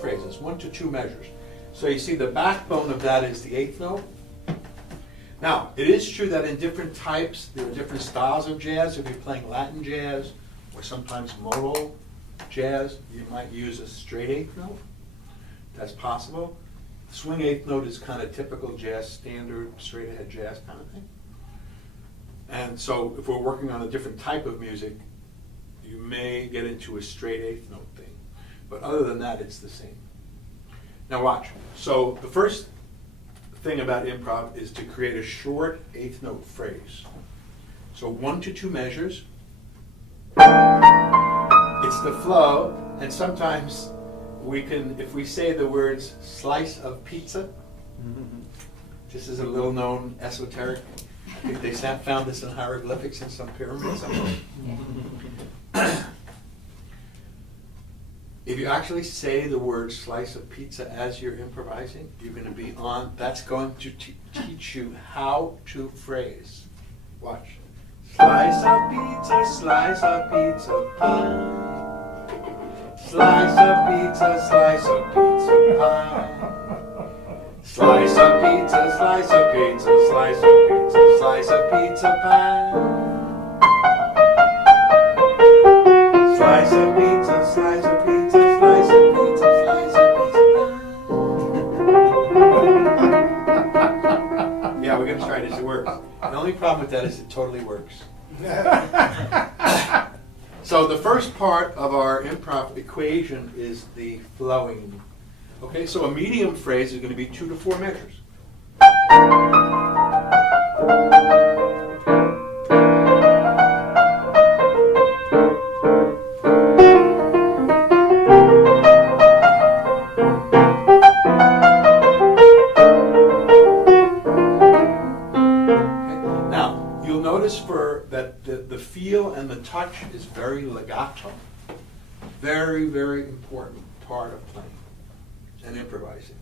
Phrases, 1 to 2 measures. So you see the backbone of that is the eighth note. Now, it is true that in different types, there are different styles of jazz. If you're playing Latin jazz, or sometimes modal jazz, you might use a straight eighth note. That's possible. Swing eighth note is kind of typical jazz, standard, straight ahead jazz kind of thing. And so if we're working on a different type of music, you may get into a straight eighth note thing. But other than that, it's the same. Now watch. So the first thing about improv is to create a short eighth note phrase. So 1 to 2 measures. It's the flow, and sometimes we can, if we say the words slice of pizza, this is a little known esoteric, I think they found this in hieroglyphics in some pyramids. If you actually say the word slice of pizza as you're improvising, you're going to be on, that's going to teach you how to phrase. Watch. Slice of pizza pie. Slice of pizza pie. Slice of pizza, slice of pizza, slice of pizza, slice of pizza pie. Slice of pizza, slice of pizza, slice of pizza, slice of pizza pie. Yeah, we're gonna try this, it works. The only problem with that is it totally works. So the first part of our improv equation is the flowing. Okay, so a medium phrase is going to be 2 to 4 measures. The feel and the touch is very legato. Very, very important part of playing and improvising.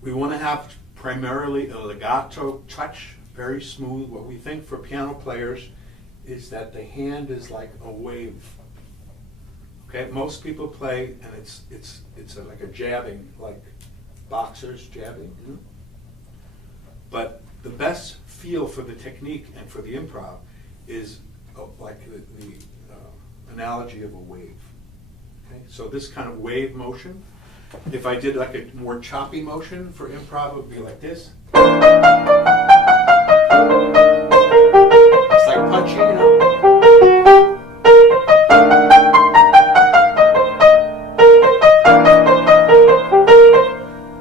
We want to have primarily a legato touch, very smooth. What we think for piano players is that the hand is like a wave. Okay, most people play and it's like a jabbing, like boxers jabbing. You know? But the best feel for the technique and for the improv is like the analogy of a wave. Okay, so this kind of wave motion. If I did like a more choppy motion for improv, it would be like this. It's like punchy, you know.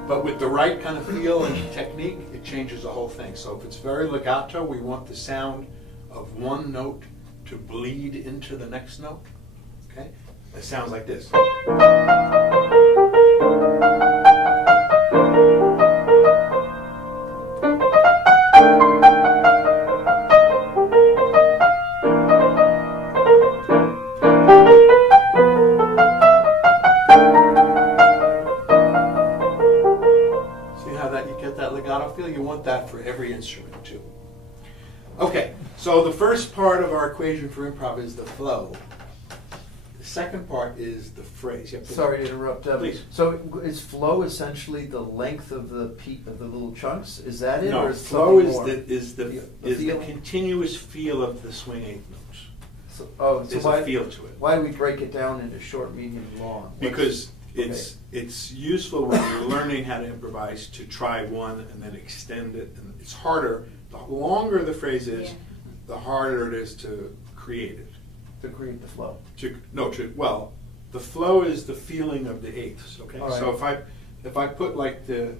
But with the right kind of feel and technique, it changes the whole thing. So if it's very legato, we want the sound of one note to bleed into the next note. Okay? It sounds like this. See how that you get that legato feel? You want that for every instrument too. Okay, so the first part of our equation for improv is the flow. The second part is the phrase. Sorry to interrupt. Please. So is flow essentially the length of the little chunks? Is that it? No, or is flow is something more? the continuous feel of the swing eighth notes. So There's why, a feel to it. why do we break it down into short, medium, long? Because it's useful when you're learning how to improvise to try one and then extend it. And it's harder. The longer the phrase is, the harder it is to create it. To create the flow. Well, the flow is the feeling of the eighths. Okay, All right. so if I put like the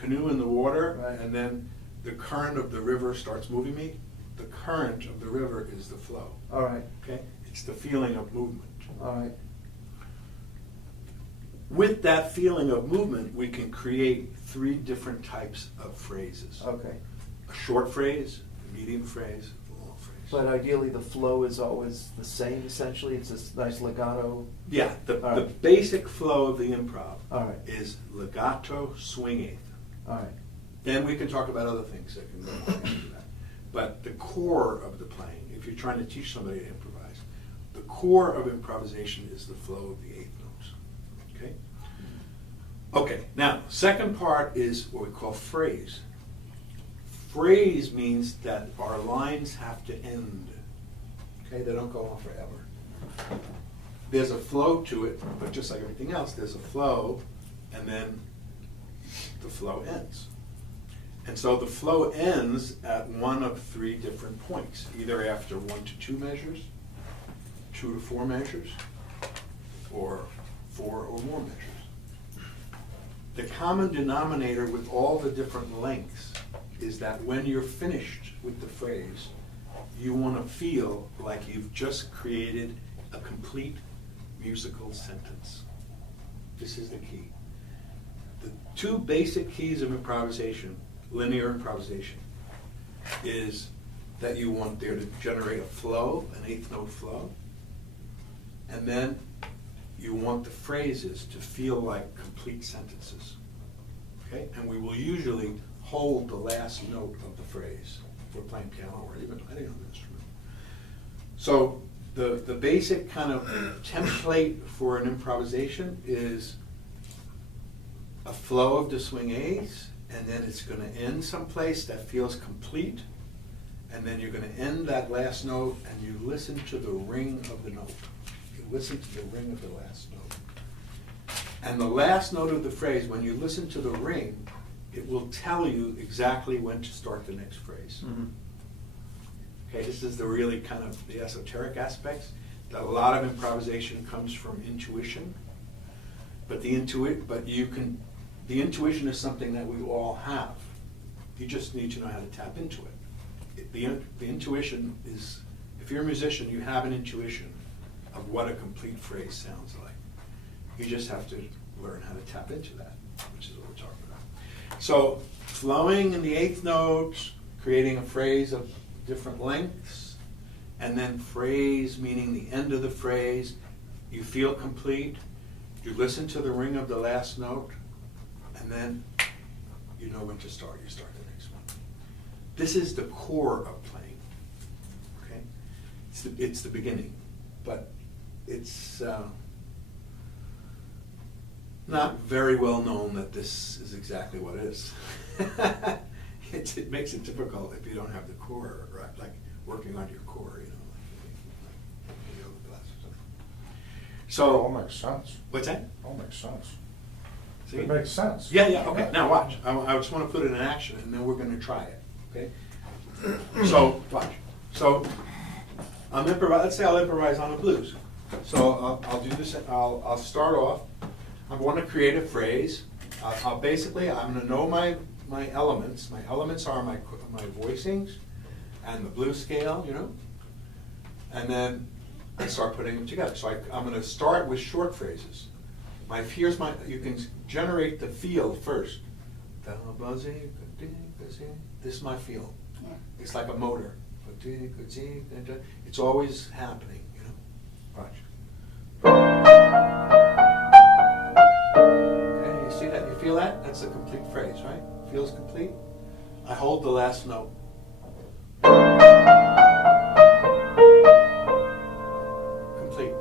canoe in the water, Right. and then the current of the river starts moving me, the current of the river is the flow. All right. Okay, it's the feeling of movement. All right. With that feeling of movement, we can create 3 different types of phrases. Okay. A short phrase, a medium phrase, a long phrase. But ideally, the flow is always the same. Essentially, it's this nice legato. Yeah, the All right. basic flow of the improv All right. is legato, swing eighth. All right. Then we can talk about other things that can go along with that. But the core of the playing, if you're trying to teach somebody to improvise, the core of improvisation is the flow of the eighth notes. Okay? Okay, now, second part is what we call phrase. Phrase means that our lines have to end. Okay, they don't go on forever. there's a flow to it, but just like everything else, there's a flow, and then the flow ends. And so the flow ends at one of three different points, either after 1 to 2 measures, 2 to 4 measures, or 4 or more measures. The common denominator with all the different lengths is that when you're finished with the phrase, you want to feel like you've just created a complete musical sentence. This is the key. The two basic keys of improvisation, linear improvisation, is that you want there to generate a flow, an eighth note flow, and then you want the phrases to feel like complete sentences. Okay? And we will usually hold the last note of the phrase if we're playing piano or even any other instrument. So the basic kind of template for an improvisation is a flow of the swing A's, and then it's going to end someplace that feels complete, and then you're going to end that last note and you listen to the ring of the note. You listen to the ring of the last note. And the last note of the phrase, when you listen to the ring, it will tell you exactly when to start the next phrase. Mm-hmm. Okay, this is the really kind of the esoteric aspects. That a lot of improvisation comes from intuition, but the intuition is something that we all have. You just need to know how to tap into it. The intuition is, if you're a musician, you have an intuition of what a complete phrase sounds like. You just have to learn how to tap into that, which is what we're talking about. So, flowing in the eighth note, creating a phrase of different lengths, and then phrase meaning the end of the phrase. You feel complete. You listen to the ring of the last note, and then you know when to start. You start the next one. This is the core of playing. Okay, it's the beginning, but it's not very well known that this is exactly what it is. It makes it difficult if you don't have the core, right? Like working on your core, you know, like yoga classes. So It all makes sense. what's that? It all makes sense. See? It makes sense. Yeah. Okay. Now watch. I just want to put it in action, and then we're going to try it. Okay. So watch. So let's say I'll improvise on a blues. So I'll do this. I'll start off. I'm going to create a phrase. I'm going to know my elements. My elements are my voicings and the blues scale, you know. And then I start putting them together. So I'm going to start with short phrases. You can generate the feel first. This is my feel. Yeah. It's like a motor. It's always happening, you know. Watch. Okay, you see that? You feel that? That's a complete phrase, right? Feels complete. I hold the last note. Complete.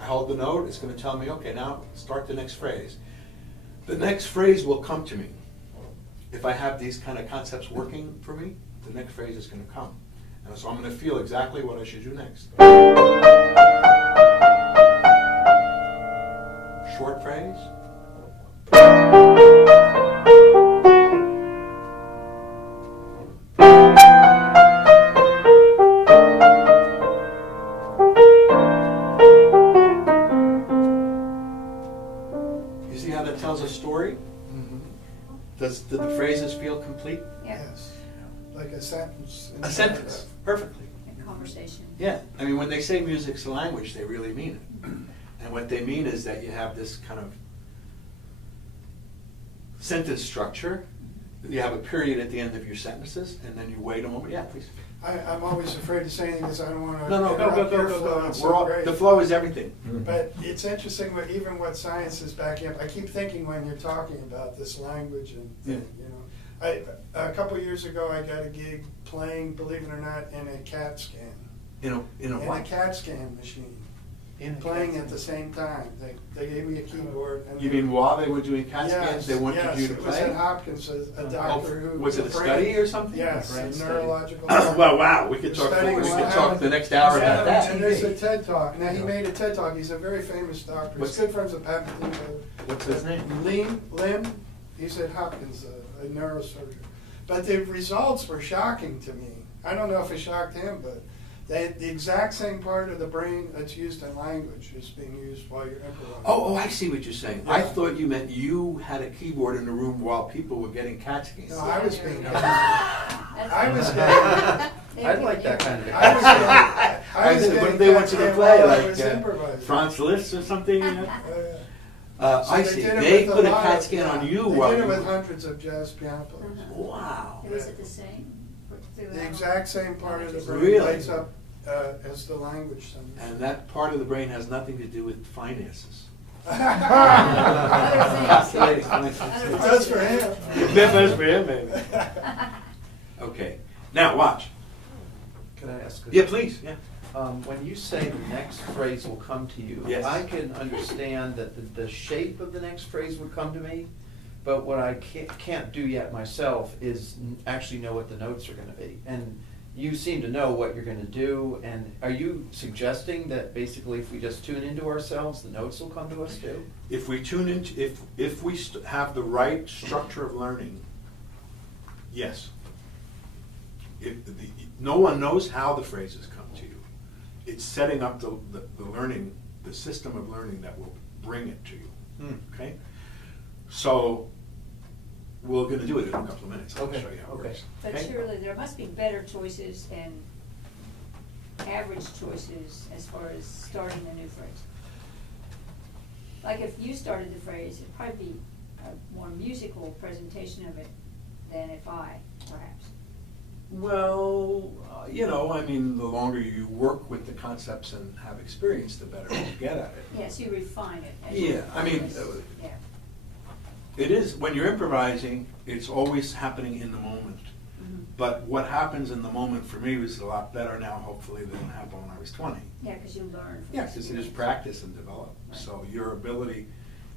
I hold the note. It's going to tell me, okay, now start the next phrase. The next phrase will come to me. If I have these kind of concepts working for me, the next phrase is going to come. And so I'm going to feel exactly what I should do next. Short phrase. You see how that tells a story? Mhm. Do the phrases feel complete? Yeah, Yes, like a sentence. A sentence, perfectly. a conversation. Yeah, I mean, when they say music's a language, they really mean it. And what they mean is that you have this kind of sentence structure. You have a period at the end of your sentences, and then you wait a moment. Yeah, please. I'm always afraid to say anything because I don't want to. No, go. It's We're so all, great. the flow is everything. But it's interesting, even what science is backing up. I keep thinking when you're talking about this language and Yeah. you know, a couple of years ago I got a gig playing, believe it or not, in a CAT scan. In a In a what? CAT scan machine. playing at the same time. They gave me a keyboard. And You mean while they were doing CAT scans, they wanted yes, you to it was play? at Hopkins, a doctor who. Was it a brain- study or something? Yes, Brain a study. neurological. Well, wow, we could talk, Studying we what could talk happened- the next hour about that. And there's a TED Talk. Now, he made a TED Talk. He's a very famous doctor. What's- He's good friends with Pat Patino. What's his name? Lim, he's at Hopkins, a neurosurgeon. But the results were shocking to me. I don't know if it shocked him, but the exact same part of the brain that's used in language is being used while you're improvising. Oh, I see what you're saying. I Yeah. thought you meant you had a keyboard in the room while people were getting CAT scans. No, I was being. That's I was good. getting. I'd like that kind of. I was getting. I was said, getting. what if they want you to CAT play, while I like, was improvising. Franz Liszt or something? You know? So I see. did it They with put a lot CAT of- scan on yeah, you they while did you it with were. hundreds of jazz piano players. Wow. Was it the same? The exact same part of the brain Really? lights up as the language center. And that part of the brain has nothing to do with finances. Other things. It does for him. It does for him, maybe. Okay, now watch. Can I ask? Yeah, please, yeah. When you say the next phrase will come to you, Yes. I can understand that the shape of the next phrase would come to me, but what I can't do yet myself is actually know what the notes are gonna be. And you seem to know what you're gonna do, and are you suggesting that basically if we just tune into ourselves, the notes will come to us too? If we tune into, if we have the right structure of learning, yes. No one knows how the phrases come to you. It's setting up the learning, the system of learning that will bring it to you, okay? So, we're gonna do it in a couple of minutes. I'll Okay, show you how it okay. works. But Okay? surely there must be better choices and average choices as far as starting a new phrase. Like if you started the phrase, it'd probably be a more musical presentation of it than if I, perhaps. Well, I mean, the longer you work with the concepts and have experience, the better you get at it. Yes, you refine it. as Yeah, you- I mean, yes, yeah. It is, when you're improvising, it's always happening in the moment. Mhm. But what happens in the moment for me is a lot better now, hopefully, than it happened when I was 20. Yeah, because you learn. from Yeah, because it is experience. practice and develop. Right. So your ability,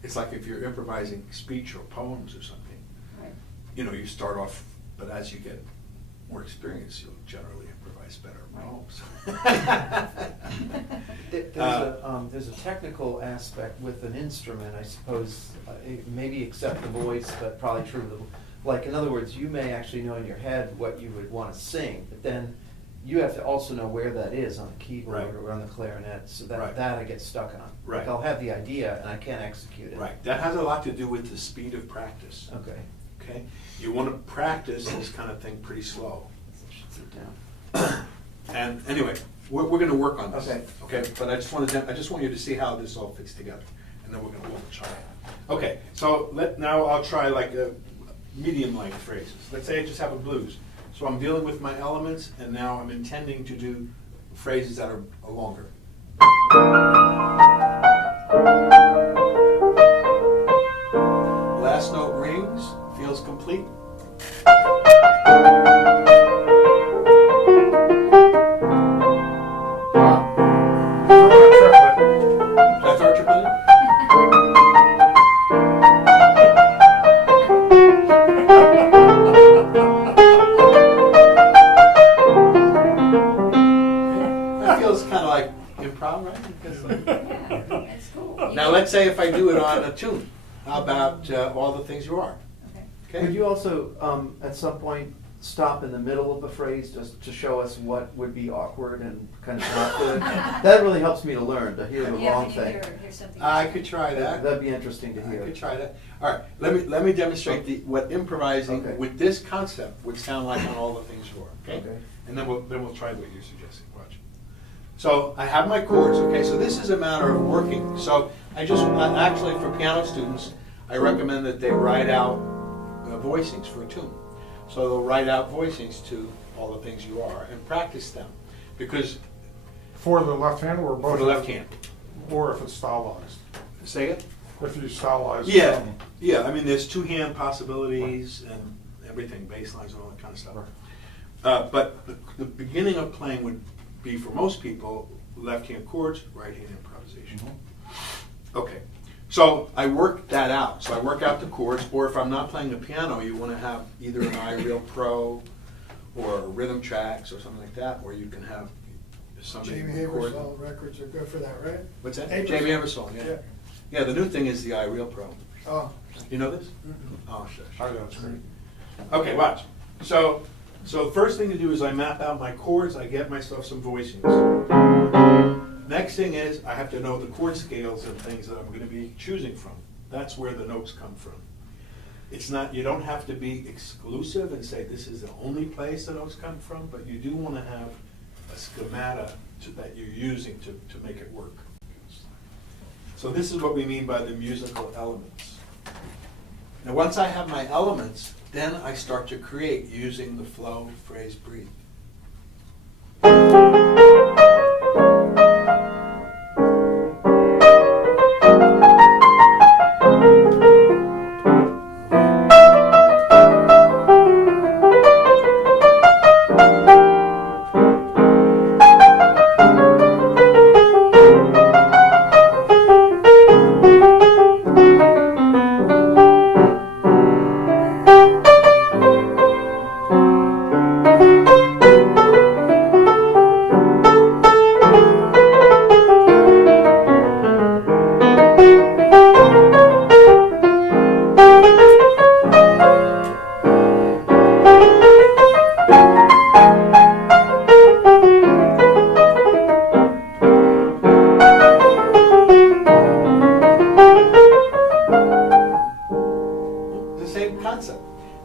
it's like if you're improvising speech or poems or something, Right. you start off, but as you get more experience, you'll generally improvise better poems. There's a technical aspect with an instrument, I suppose, maybe except the voice, but probably true. Like, in other words, you may actually know in your head what you would want to sing, but then you have to also know where that is on the keyboard Right. or on the clarinet, so Right. that I get stuck on. Right. Like, I'll have the idea and I can't execute it. Right, that has a lot to do with the speed of practice. Okay. Okay? You want to practice this kind of thing pretty slow. I should sit down. And anyway, we're going to work on this. Okay. Okay, but I just want you to see how this all fits together, and then we're going to try it. Okay, so now I'll try like medium length phrases. Let's say I just have a blues. So I'm dealing with my elements, and now I'm intending to do phrases that are longer. Last note rings, feels complete. That's our triplet. That feels kind of like improv, right? Because, Yeah, that's cool. now let's say if I do it on a tune. How about All the Things You Are? Okay. Okay? Could you also, at some point, stop in the middle of the phrase just to show us what would be awkward and kind of not good? That really helps me to learn, to hear the Yeah, wrong when you thing. hear something. I could try that. That'd be interesting to I hear. could try that. All right, let me demonstrate what improvising Okay. with this concept would sound like on All the Things You Are. Okay? Okay. And then we'll try what you're suggesting. Watch. So I have my chords. Okay, so this is a matter of working. So actually for piano students, I recommend that they write out voicings for a tune. So they'll write out voicings to All the Things You Are and practice them, because For the left hand or both? for the left hand. Or if it's stylized? Say it. If you stylize. Yeah, some- yeah. I mean, there's two-hand possibilities and everything, bass lines and all that kind of stuff. But the beginning of playing would be for most people, left-hand chords, right-hand improvisation. Okay, so I work that out. So I work out the chords, or if I'm not playing the piano, you want to have either an iReal Pro or rhythm tracks or something like that, or you can have somebody Jamie record. Habersol records are good for that, right? What's that? Habersol. Jamie Habersol, yeah. Yeah. Yeah, the new thing is the iReal Pro. Oh. You know this? Mhm. Oh, shush. I know, it's great. Okay, watch. So the first thing to do is I map out my chords, I get myself some voicings. Next thing is I have to know the chord scales and things that I'm going to be choosing from. That's where the notes come from. It's not, you don't have to be exclusive and say this is the only place the notes come from, but you do want to have a schemata that you're using to make it work. So this is what we mean by the musical elements. Now once I have my elements, then I start to create using the flow, phrase, breathe.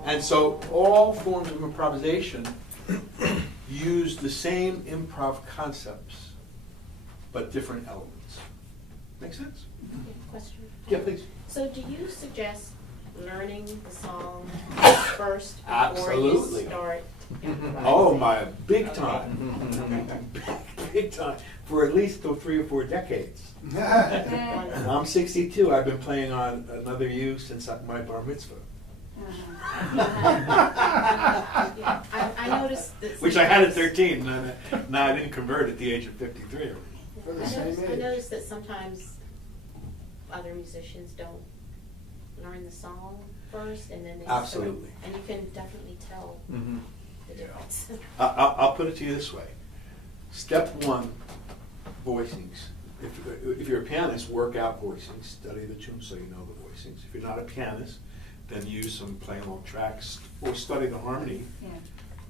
And so all forms of improvisation use the same improv concepts, but different elements. Make sense? Question? Yeah, please. So do you suggest learning the song first before Absolutely. you start improvising? Oh, my, big time. Big time. For at least 3 or 4 decades. And I'm 62. I've been playing on Another You since my bar mitzvah. Yeah, I noticed that. Which I had at 13. Now I didn't convert at the age of 53. For the same I age. noticed that sometimes other musicians don't learn the song first and then they start. Absolutely. And you can definitely tell Mm-hmm. the difference. I'll put it to you this way. Step 1, voicings. If you're a pianist, work out voicings. Study the tune so you know the voicings. If you're not a pianist, then use some playing along tracks or study the harmony, Yeah.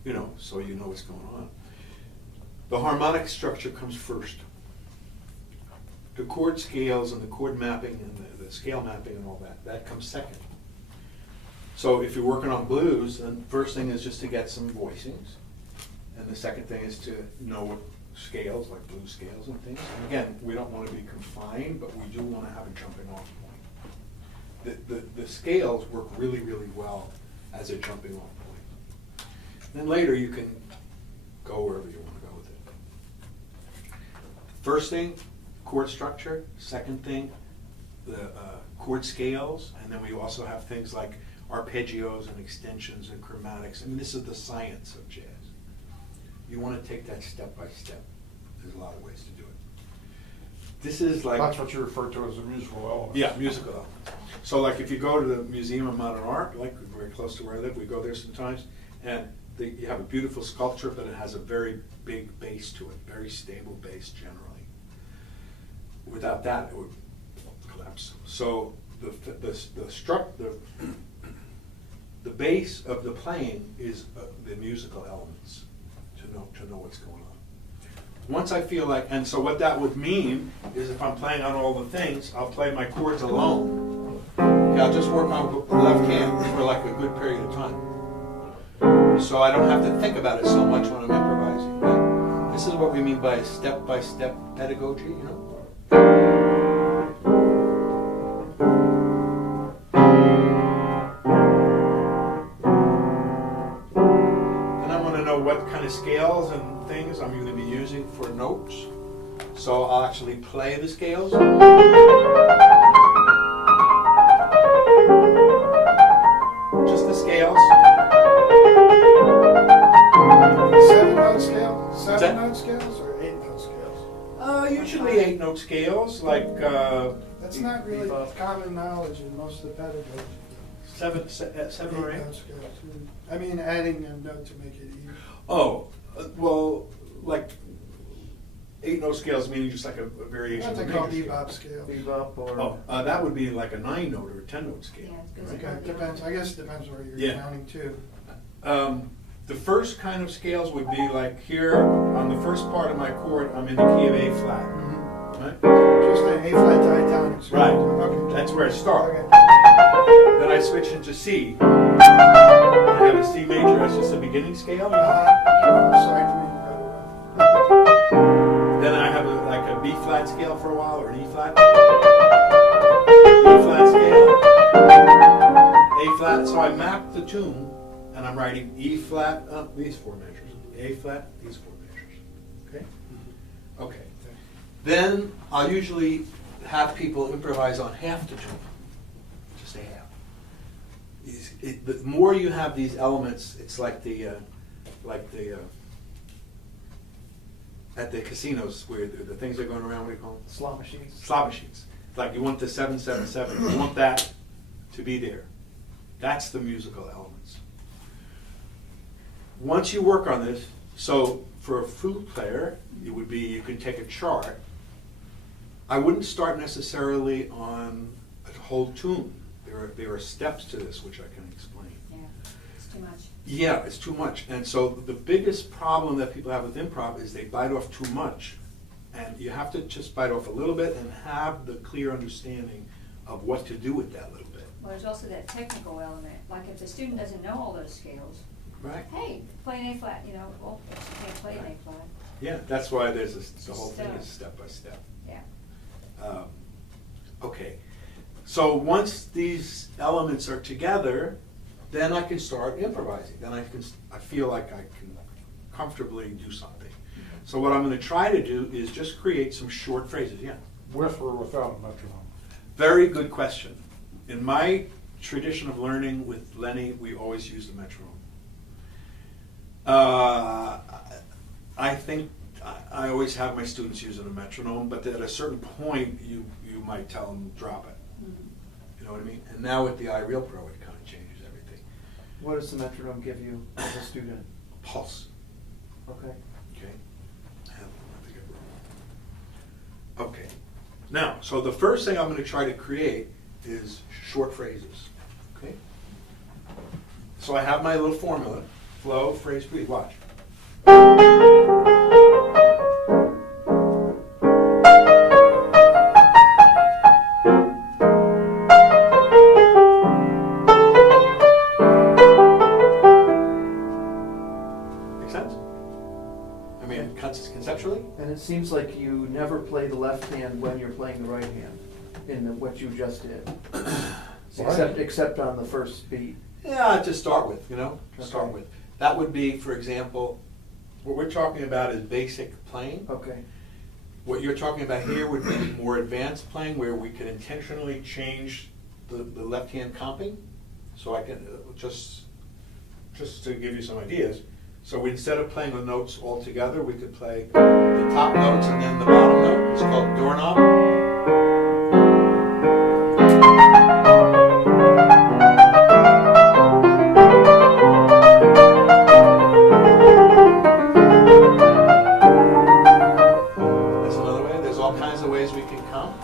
you know, so you know what's going on. The harmonic structure comes first. The chord scales and the chord mapping and the scale mapping and all that comes second. So if you're working on blues, then first thing is just to get some voicings. And the second thing is to know what scales, like blues scales and things. And again, we don't want to be confined, but we do want to have a jumping off point. The scales work really, really well as a jumping off point. Then later you can go wherever you want to go with it. First thing, chord structure. Second thing, the chord scales. And then we also have things like arpeggios and extensions and chromatics. I mean, this is the science of jazz. You want to take that step by step. There's a lot of ways to do it. This is like... That's what you refer to as a musical element. Yeah, musical element. So like if you go to the Museum of Modern Art, like very close to where I live, we go there sometimes, and you have a beautiful sculpture, but it has a very big bass to it, very stable bass generally. Without that, it would collapse. So the base of the playing is the musical elements to know what's going on. Once I feel like, and so what that would mean is if I'm playing on all the things, I'll play my chords alone. Okay, I'll just work on the left hand for like a good period of time. So I don't have to think about it so much when I'm improvising. Right? This is what we mean by step-by-step pedagogy, you know? What kind of scales and things I'm going to be using for notes. So I'll actually play the scales. Just the scales. 7-note scale? that? 7-note scales or 8-note scales like That's not really bebop. common knowledge in most of the pedagogy. Seven or eight. Eight-note scales. I mean, adding a note to make it even. Oh, well, like 8-note scales meaning just like a variation. What of they a call major scale. bebop scale. Bebop or? Oh, that would be like a 9-note or a 10-note scale. Yeah, it goes Okay, above the- depends, I guess it depends where you're Yeah. counting too. The first kind of scales would be like here on the first part of my chord, I'm in the key of A flat. Right? Just an A flat diatonic scale. Right. Okay. That's where I start. Okay. Then I switch into C. I have a C major as just a beginning scale. Side read, Then I have like a B flat scale for a while, or an E flat. E flat scale, A flat. So I map the tune, and I'm writing E flat up these 4 measures, A flat these 4 measures. Okay. Okay. Then I'll usually have people improvise on half the tune, just a half. The more you have these elements, it's like the at the casinos where the things are going around. What do you call them? Slot machines. Slot machines. It's like you want the 777. You want that to be there. That's the musical elements. Once you work on this, so for a flute player, it would be you can take a chart. I wouldn't start necessarily on a whole tune. There are steps to this which I can explain. Yeah, it's too much. Yeah, it's too much. And so the biggest problem that people have with improv is they bite off too much. And you have to just bite off a little bit and have the clear understanding of what to do with that little bit. Well, there's also that technical element, like if the student doesn't know all those scales, Right? hey, play an A flat, you know, well, you can't play an A flat. Yeah, that's why there's the whole thing is Step. step by step. Yeah. Okay, so once these elements are together, then I can start improvising. Then I feel like I can comfortably do something. So what I'm going to try to do is just create some short phrases. Yeah. With or without a metronome? Very good question. In my tradition of learning with Lenny, we always use the metronome. I think I always have my students using a metronome, but at a certain point, you might tell them drop it. You know what I mean? And now with the iReal Pro, it kind of changes everything. What does the metronome give you as a student? Pulse. Okay. Okay. Okay. Now, so the first thing I'm going to try to create is short phrases. Okay. So I have my little formula: flow, phrase, breathe. Watch. Make sense? I mean, conceptually. And it seems like you never play the left hand when you're playing the right hand in what you just did. Except on the first beat. Yeah, to start with, you know, to start Okay. with. That would be, for example, what we're talking about is basic playing. Okay. What you're talking about here would be more advanced playing, where we can intentionally change the left hand comping. So I can, just to give you some ideas, so instead of playing the notes all together, we could play the top notes and then the bottom note. It's called doorknob. That's another way. There's all kinds of ways we can come.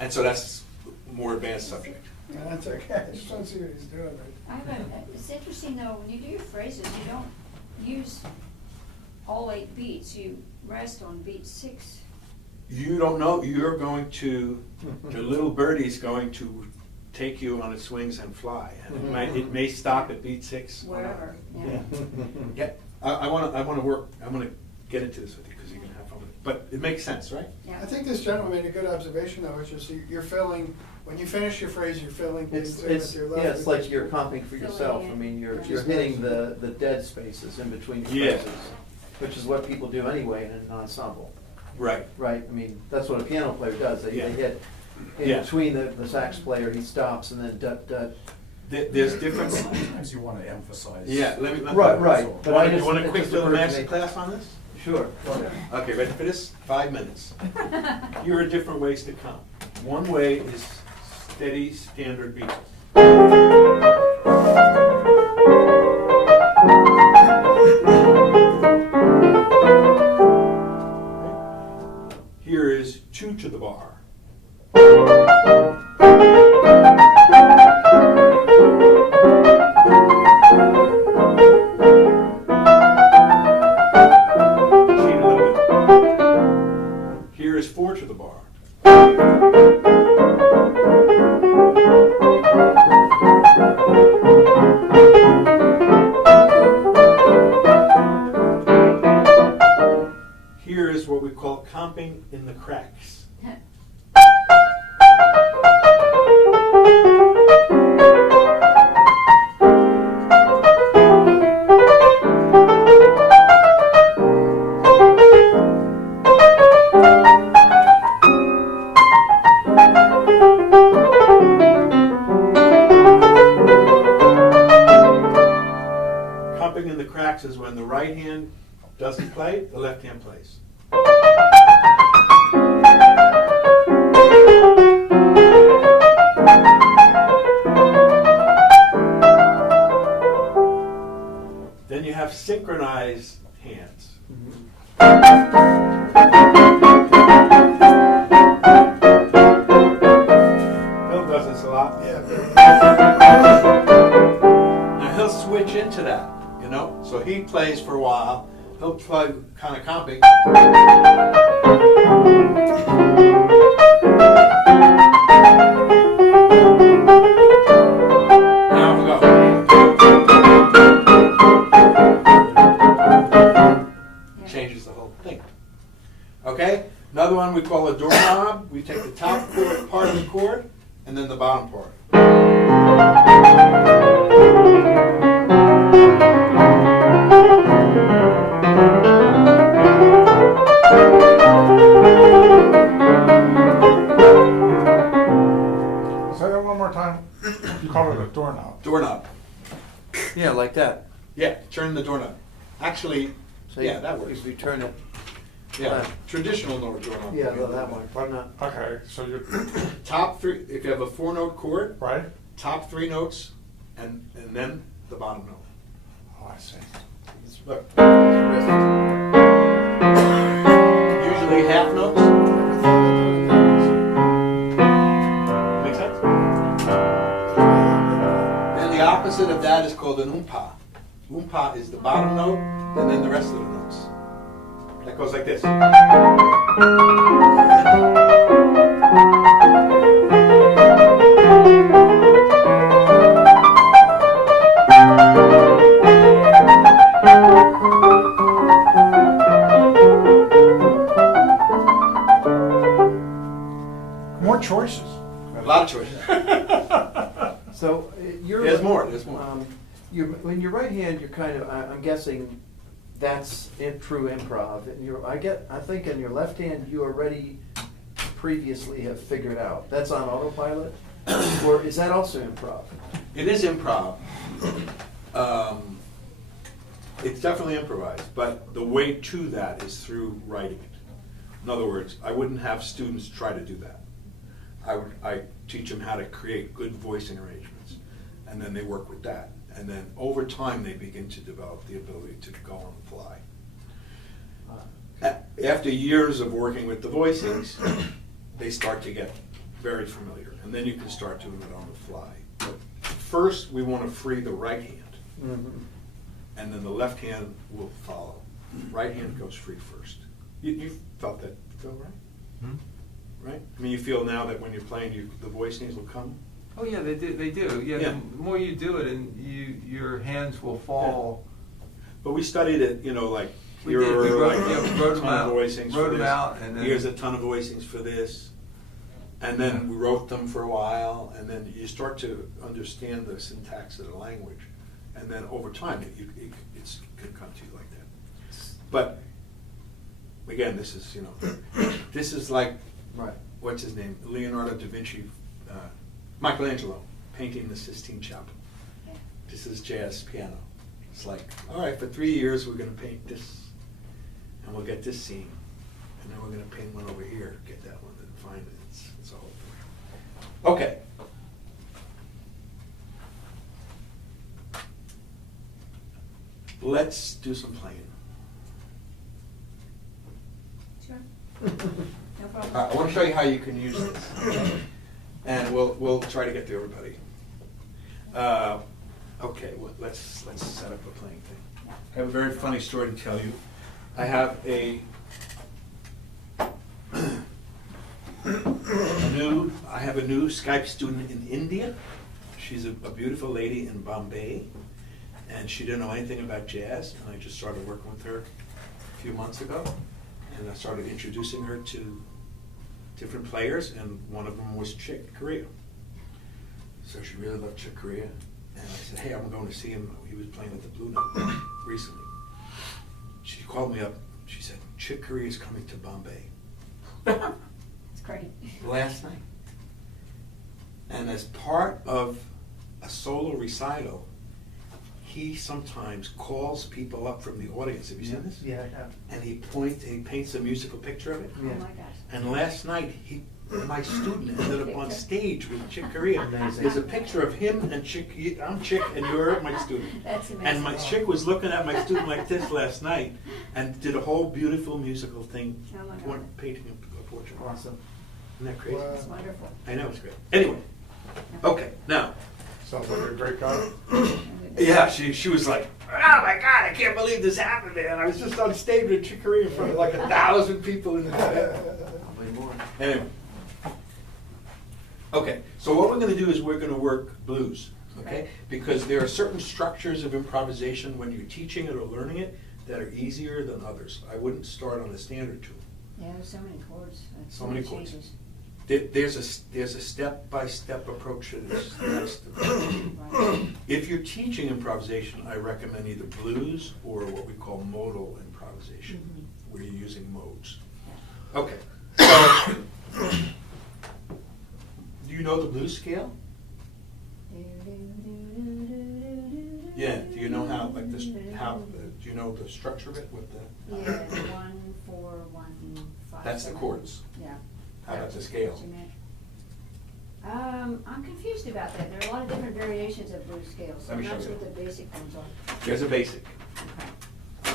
And so that's a more advanced subject. Yeah, that's okay, I just want to see what he's doing. It's interesting though, when you do your phrases, you don't use all 8 beats, you rest on beat 6. You don't know, you're going to, the little birdie's going to take you on its wings and fly. And it may stop at beat 6. or not. Wherever, yeah. Yeah, I want to get into this with you because you're going to have fun with it. But it makes sense, right? Yeah. I think this gentleman made a good observation though, which is you're filling, when you finish your phrase, you're filling It's, into it it's, with your left. yeah, it's like you're comping for Filling yourself. in. I mean, you're Yeah. hitting the dead spaces in between your Yeah. phrases, which is what people do anyway in an ensemble. Right. Right, I mean, that's what a piano player does, they Yeah. hit, in Yeah. between the sax player, he stops and then dut. There's different. Sometimes you want to emphasize. Yeah, let me. Right, but I You just- want a it quick just little occurred to master me. class on this? Sure, go ahead. Okay, ready for this? 5 minutes. Here are different ways to count. One way is steady, standard beats. Here is 2 to the bar. Cheat a little bit. Here is 4 to the bar. Here is what we call comping in the cracks. Comping in the cracks is when the right hand doesn't play, the left hand plays. Then you have synchronized hands. Bill does this a lot. Yeah. Now he'll switch into that, you know? So he plays for a while. He'll play kind of comping. Now we go. Changes the whole thing. Okay? Another one we call a doorknob. We take the top part of the chord and then the bottom part. Say that one more time. You call it a doorknob. Doorknob. Yeah, like that. Yeah, turn the doorknob. Actually, So yeah, that works. If we turn it, Yeah, traditional doorknob. yeah, that one, why not? Okay, so you're, Top 3, if you have a 4-note chord, right? top 3 notes, and then the bottom note. Oh, I see. Look. Usually half notes. Make sense? Then the opposite of that is called an oompa. Oompa is the bottom note, and then the rest of the notes. That goes like this. More choices. A lot of choices. So you're. There's more, there's more. In your right hand, you're kind of, I'm guessing that's true improv. And I think in your left hand, you already previously have figured out. That's on autopilot? Or is that also improv? It is improv. It's definitely improvised, but the way to that is through writing it. In other words, I wouldn't have students try to do that. I teach them how to create good voicing arrangements, and then they work with that. And then over time, they begin to develop the ability to go on the fly. After years of working with the voicings, they start to get very familiar, and then you can start doing it on the fly. But first, we want to free the right hand, and then the left hand will follow. Right hand goes free first. You felt that, Phil, right? Right? I mean, you feel now that when you're playing, the voicings will come? Oh yeah, they do. Yeah, Yeah. the more you do it, and your hands will fall. But we studied it, like We here did. We are wrote- like yeah, we a wrote 'em ton out. of voicings Wrote for 'em this. out, and then- Here's a ton of voicings for this. And then we wrote them for a while, and then you start to understand the syntax of the language. And then over time, it can come to you like that. But again, this is, this is like, Right. what's his name? Leonardo da Vinci, Michelangelo, painting the Sistine Chapel. This is jazz piano. It's like, all right, for 3 years we're going to paint this. and we'll get this scene, and then we're gonna paint one over here, get that one, and find it, it's a whole thing. Okay. Let's do some playing. Sure. No problem. I want to show you how you can use this, and we'll try to get to everybody. Okay, well, let's set up a playing thing. I have a very funny story to tell you. I have a new Skype student in India. She's a beautiful lady in Bombay, and she didn't know anything about jazz, and I just started working with her a few months ago, and I started introducing her to different players, and one of them was Chick Corea. So she really loved Chick Corea, and I said, hey, I'm going to see him. He was playing at the Blue Note recently. She called me up. She said, Chick Corea is coming to Bombay. It's great. Last night. And as part of a solo recital, he sometimes calls people up from the audience. Have you seen this? Yeah, I have. And he paints a musical picture of it. Oh my gosh. And last night, my student ended up on stage with Chick Corea. Amazing. There's a picture of him and Chick. I'm Chick, and you're my student. That's amazing. And my Chick was looking at my student like this last night, and did a whole beautiful musical thing, Oh my God. painting a portrait. Awesome. Isn't that crazy? Wow. It's wonderful. I know, it's great. Anyway, okay, now. Sounds like a great guy. Yeah, she was like, oh my God, I can't believe this happened, man. I was just on stage with Chick Corea in front of like 1,000 people in the Probably more. Anyway. Okay, so what we're going to do is we're going to work blues, okay? Right. Because there are certain structures of improvisation when you're teaching it or learning it that are easier than others. I wouldn't start on a standard tune. Yeah, there's so many chords. So many chords. changes. There's a step-by-step approach to this. That's Right. If you're teaching improvisation, I recommend either blues or what we call modal improvisation, where you're using modes. Okay. So, do you know the blues scale? Yeah. Do you know how, like this? Do you know the structure of it with the? Yeah, 1, 4, 1, 5. That's the 7. chords. Yeah. How about the scale? I'm confused about that. There are a lot of different variations of blues scales. Let me I'm not show sure you. what the basic ones are. There's a basic. Okay.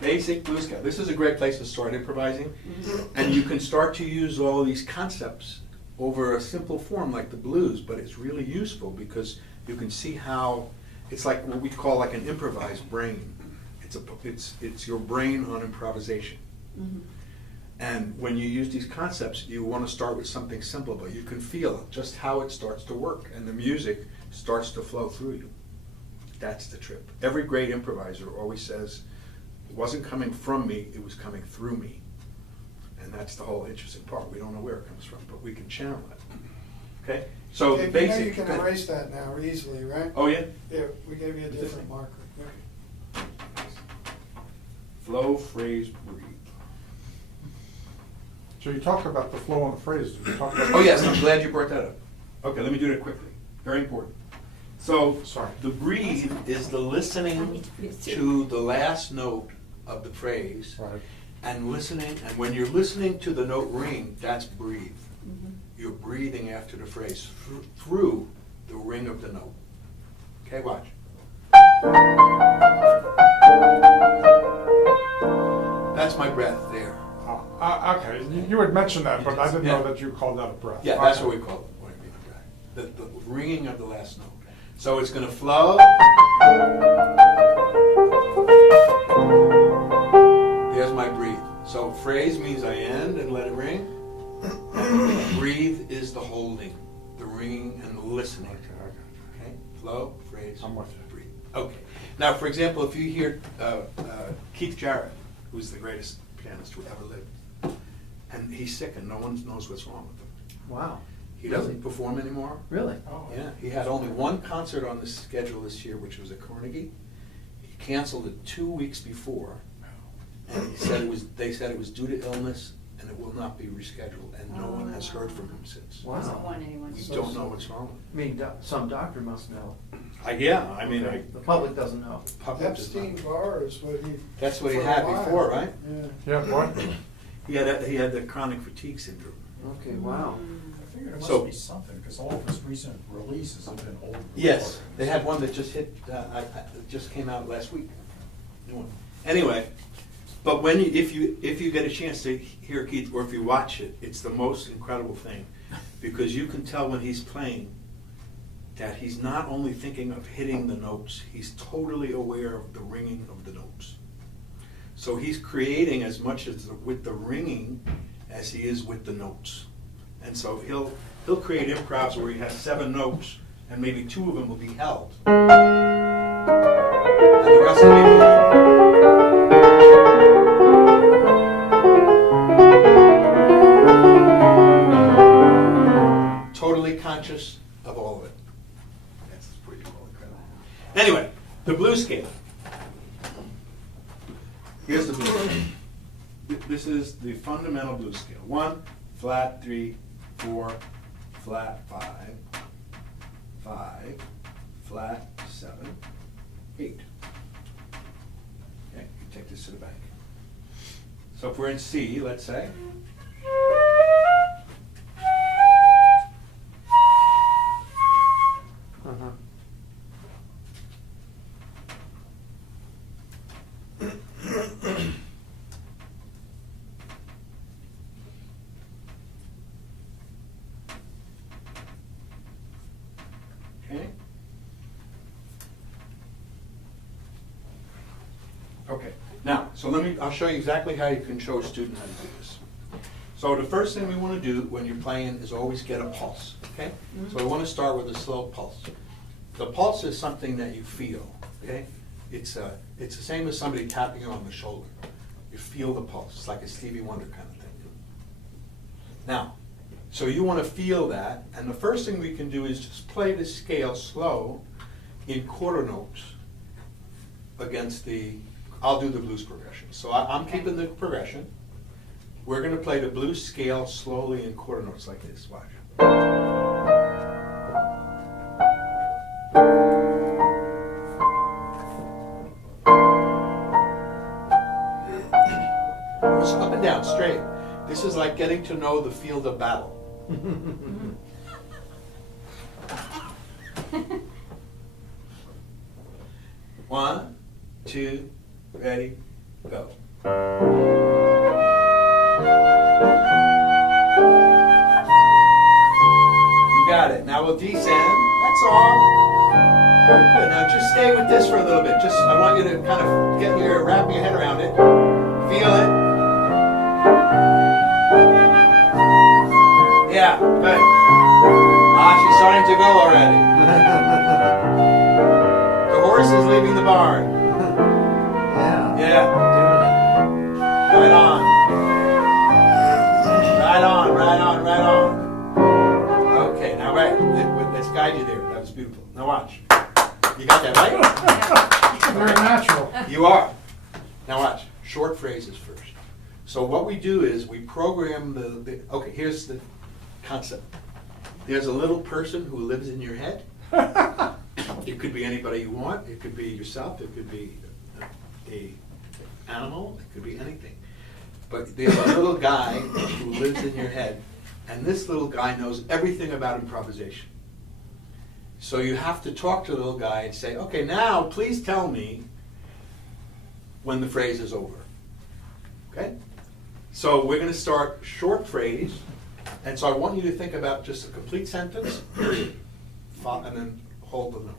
Basic blues scale. This is a great place to start improvising, and you can start to use all of these concepts over a simple form like the blues, but it's really useful because you can see how it's like what we call like an improvised brain. It's your brain on improvisation. And when you use these concepts, you want to start with something simple, but you can feel just how it starts to work, and the music starts to flow through you. That's the trip. Every great improviser always says, it wasn't coming from me, it was coming through me. And that's the whole interesting part. We don't know where it comes from, but we can channel it. Okay? So the Dave, you know basic. you can erase that now easily, right? Oh, yeah? Yeah, we gave you a different marker. Flow, phrase, breathe. So you talked about the flow and the phrases. You talked about Oh, yes, I'm glad you brought that up. Okay, let me do that quickly. Very important. So, Sorry. the breathe is the listening to the last note of the phrase, Right. and listening, and when you're listening to the note ring, that's breathe. You're breathing after the phrase through the ring of the note. Okay, watch. That's my breath there. Okay, you had mentioned that, but I didn't know Yeah. that you called that a breath. Yeah, that's what we call it. What I mean by breath. The ringing of the last note. So it's going to flow. There's my breathe. So phrase means I end and let it ring. And breathe is the holding, the ringing and the listening. Okay? Flow, phrase, I'm with you. breathe. Okay. Now, for example, if you hear Keith Jarrett, who's the greatest pianist who ever lived, and he's sick and no one knows what's wrong with him. Wow. He doesn't perform anymore. Really? Oh, Yeah, he had only one concert on the schedule this year, which was at Carnegie. He canceled it 2 weeks before, and he said they said it was due to illness and it will not be rescheduled, and no one has heard from him since. Doesn't Wow. want anyone. We to- don't know what's wrong I mean, some doctor must know. Yeah, I mean, The public doesn't know. Epstein Barr is what he. That's what he for a had while. before, right? Yeah. Yeah, what? He had the chronic fatigue syndrome. Okay, wow. I figured it So- must be something, because all of his recent releases have been old. Yes, recordings. they had one that just hit, just came out last week. New one. Anyway, but when you, if you get a chance to hear Keith, or if you watch it, it's the most incredible thing, because you can tell when he's playing that he's not only thinking of hitting the notes, he's totally aware of the ringing of the notes. So he's creating as much as with the ringing as he is with the notes. And so he'll create improvs where he has 7 notes, and maybe 2 of them will be held. And the rest will be totally conscious of all of it. That's pretty cool, incredible. Anyway, the blues scale. Here's the blues scale. This is the fundamental blues scale. 1, flat, 3, 4, flat, 5, 5, flat, 7, 8. Okay, you take this to the bank. So if we're in C, let's say. Uh-huh. Okay. Okay. Now, so I'll show you exactly how you can show a student how to do this. So the first thing we want to do when you're playing is always get a pulse, okay? So I want to start with a slow pulse. The pulse is something that you feel, okay? It's the same as somebody tapping you on the shoulder. You feel the pulse. It's like a Stevie Wonder kind of thing. Now, so you want to feel that, and the first thing we can do is just play the scale slow in quarter notes against I'll do the blues progression. So I'm keeping the progression. We're going to play the blues scale slowly in quarter notes like this. Watch. It's up and down, straight. This is like getting to know the field of battle. One, two, ready, go. You got it. Now we'll descend. That's all. Good. Now just stay with this for a little bit. I want you to kind of wrap your head around it. Feel it. Yeah, good. She's starting to go already. The horse is leaving the barn. Yeah. Right on. Right on, right on, right on. Okay, now let's guide you there. That was beautiful. Now watch. You got that right? Very natural. You are. Now watch. Short phrases first. So what we do is we program okay, here's the concept. There's a little person who lives in your head. It could be anybody you want. It could be yourself. It could be a animal. It could be anything. But there's a little guy who lives in your head, and this little guy knows everything about improvisation. So you have to talk to the little guy and say, okay, now please tell me when the phrase is over. Okay? So we're going to start short phrase, and so I want you to think about just a complete sentence, period, and then hold the note.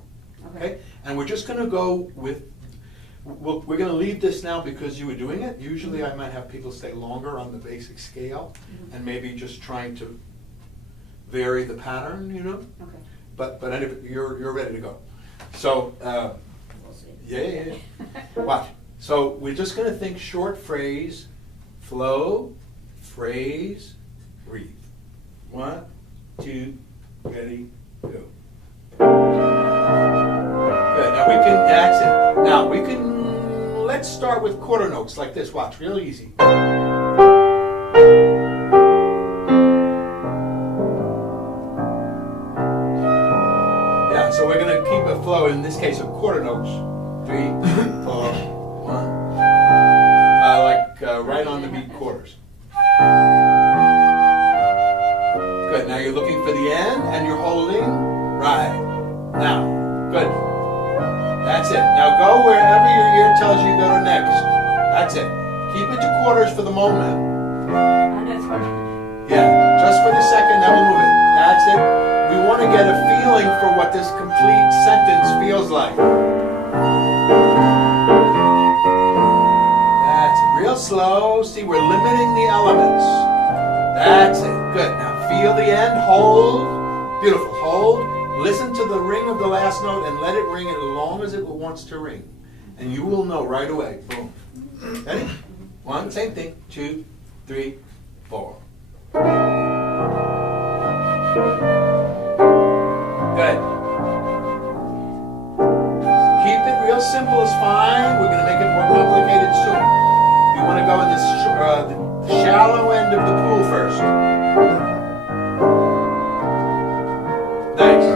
Okay? And we're just going to go with, we're going to leave this now because you were doing it. Usually I might have people stay longer on the basic scale, and maybe just trying to vary the pattern, you know? Okay. But anyway, you're ready to go. So, We'll see. yeah. Watch. So we're just going to think short phrase, flow, phrase, breathe. 1, 2, ready, go. Good. Now that's it. Now let's start with quarter notes like this. Watch, real easy. flow, in this case of quarter notes. 3, 4, 1. Right on the beat quarters. Good. Now you're looking for the end and you're holding. Right. Now. Good. That's it. Now go wherever your ear tells you to go to next. That's it. Keep it to quarters for the moment. I know it's hard. Yeah, just for the second, then we'll move it. That's it. We want to get a feeling for what this complete sentence feels like. That's it. Real slow. See, we're limiting the elements. That's it. Good. Now feel the end. Hold. Beautiful. Hold. Listen to the ring of the last note and let it ring as long as it wants to ring. And you will know right away. Boom. Ready? 1, same thing. 2, 3, 4. Good. Keep it real simple is fine. We're going to make it more complicated soon. You want to go in the shallow end of the pool first. Nice.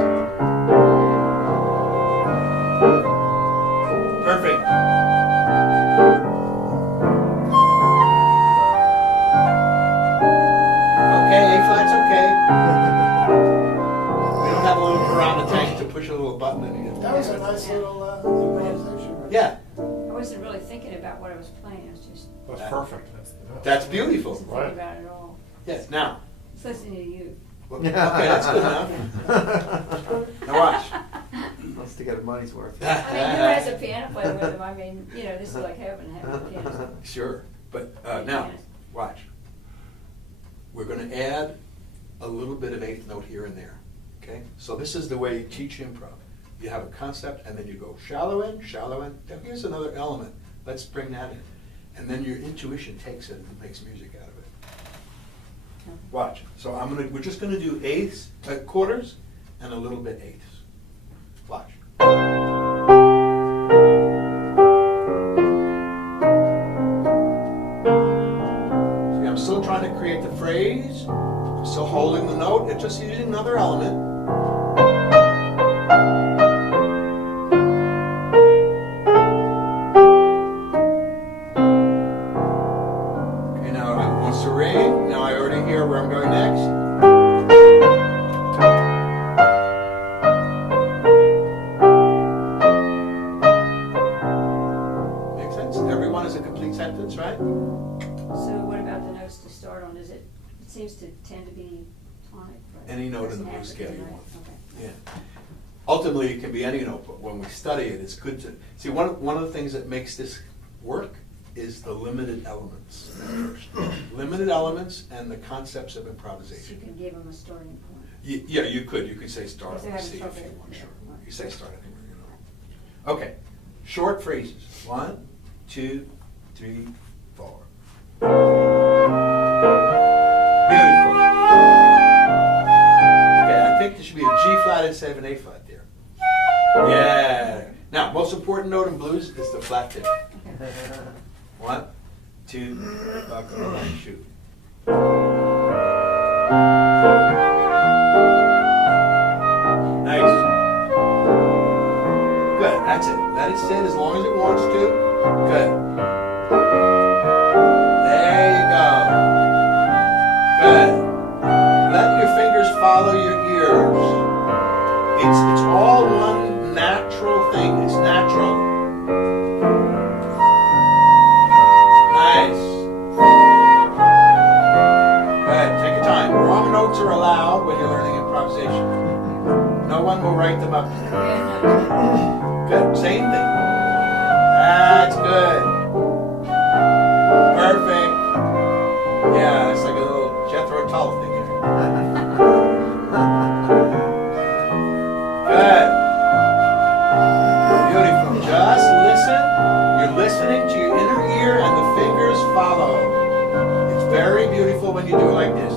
Perfect. Okay, A-flat's okay. We don't have a little piranha tank to push a little button in here. That was a nice little improvisation. Yeah, I wasn't really thinking about what I was playing, I was just That's perfect. that's beautiful. wasn't Right. thinking about it at all. Yes, now. Just listening to you. Okay, that's good enough. Now watch. Wants to get her money's worth. I mean, who has a piano player with him? I mean, you know, this is like heaven, having a piano. Sure, but now, watch. We're going to add a little bit of eighth note here and there. Okay? So this is the way you teach improv. You have a concept, and then you go shallow end, shallow end. Now here's another element. Let's bring that in. And then your intuition takes it and makes music out of it. Watch. So we're just gonna do eighths, quarters, and a little bit eighths. Watch. See, I'm still trying to create the phrase. I'm still holding the note. It's just using another element. Okay, now it wants to ring. Now I already hear where I'm going next. Makes sense? Everyone is a complete sentence, right? So what about the notes to start on? It seems to tend to be tonic, but. Any note in doesn't the have blues to be, scale you right? want. Okay. Yeah. Ultimately, it can be any note, but when we study it, it's good to see. One of the things that makes this work is the limited elements. Limited elements and the concepts of So you improvisation. can give them a starting point. Yeah, you could. You could say start If they're on having C if trouble, you want. yeah, Sure. right. You say start anywhere. You know. Okay. Short phrases. 1, 2, 3, 4. Beautiful. Okay, I think there should be a G flat instead of an A flat there. Yeah. Now, most important note in blues is the flat tip. 1, 2, buckle, and shoot. Nice. Good. That's it. Let it sit as long as it wants to. Good. There you go. Good. Let your fingers follow your ears. It's all one natural thing. It's natural. Nice. Good. Take your time. Wrong notes are allowed when you're learning improvisation. No one will write them up. Good. Same thing. That's good. Perfect. Yeah, it's like a little Jethro Tull thing here. Good. Beautiful. Just listen. You're listening to your inner ear and the fingers follow. It's very beautiful when you do it like this.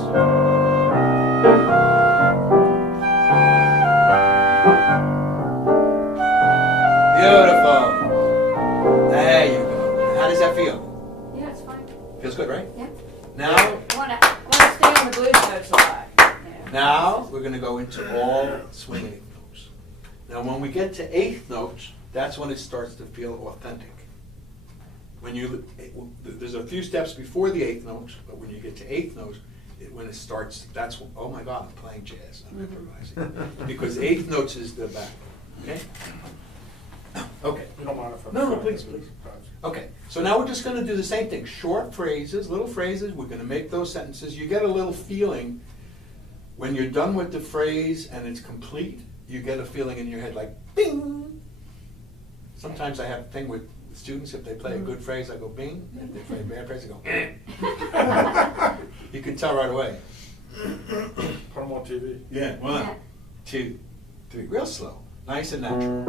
Beautiful. There you go. How does that feel? Yeah, it's fine. Feels good, right? Yeah. Now, Wanna stay on the blues notes a lot. Yeah. now we're going to go into all swing eighth notes. Now, when we get to eighth notes, that's when it starts to feel authentic. When you, there's a few steps before the eighth notes, but when you get to eighth notes, when it starts, that's, oh my God, I'm playing jazz, I'm improvising. Because eighth notes is the back, okay? Okay. You don't mind if I? No, please, please. Okay, so now we're just gonna do the same thing, short phrases, little phrases, we're gonna make those sentences. You get a little feeling, when you're done with the phrase and it's complete, you get a feeling in your head like, bing! Sometimes I have a thing with students, if they play a good phrase, I go bing, if they play a bad phrase, I go, eh. You can tell right away. Put them on TV. Yeah, 1, 2, 3, real slow, nice and natural.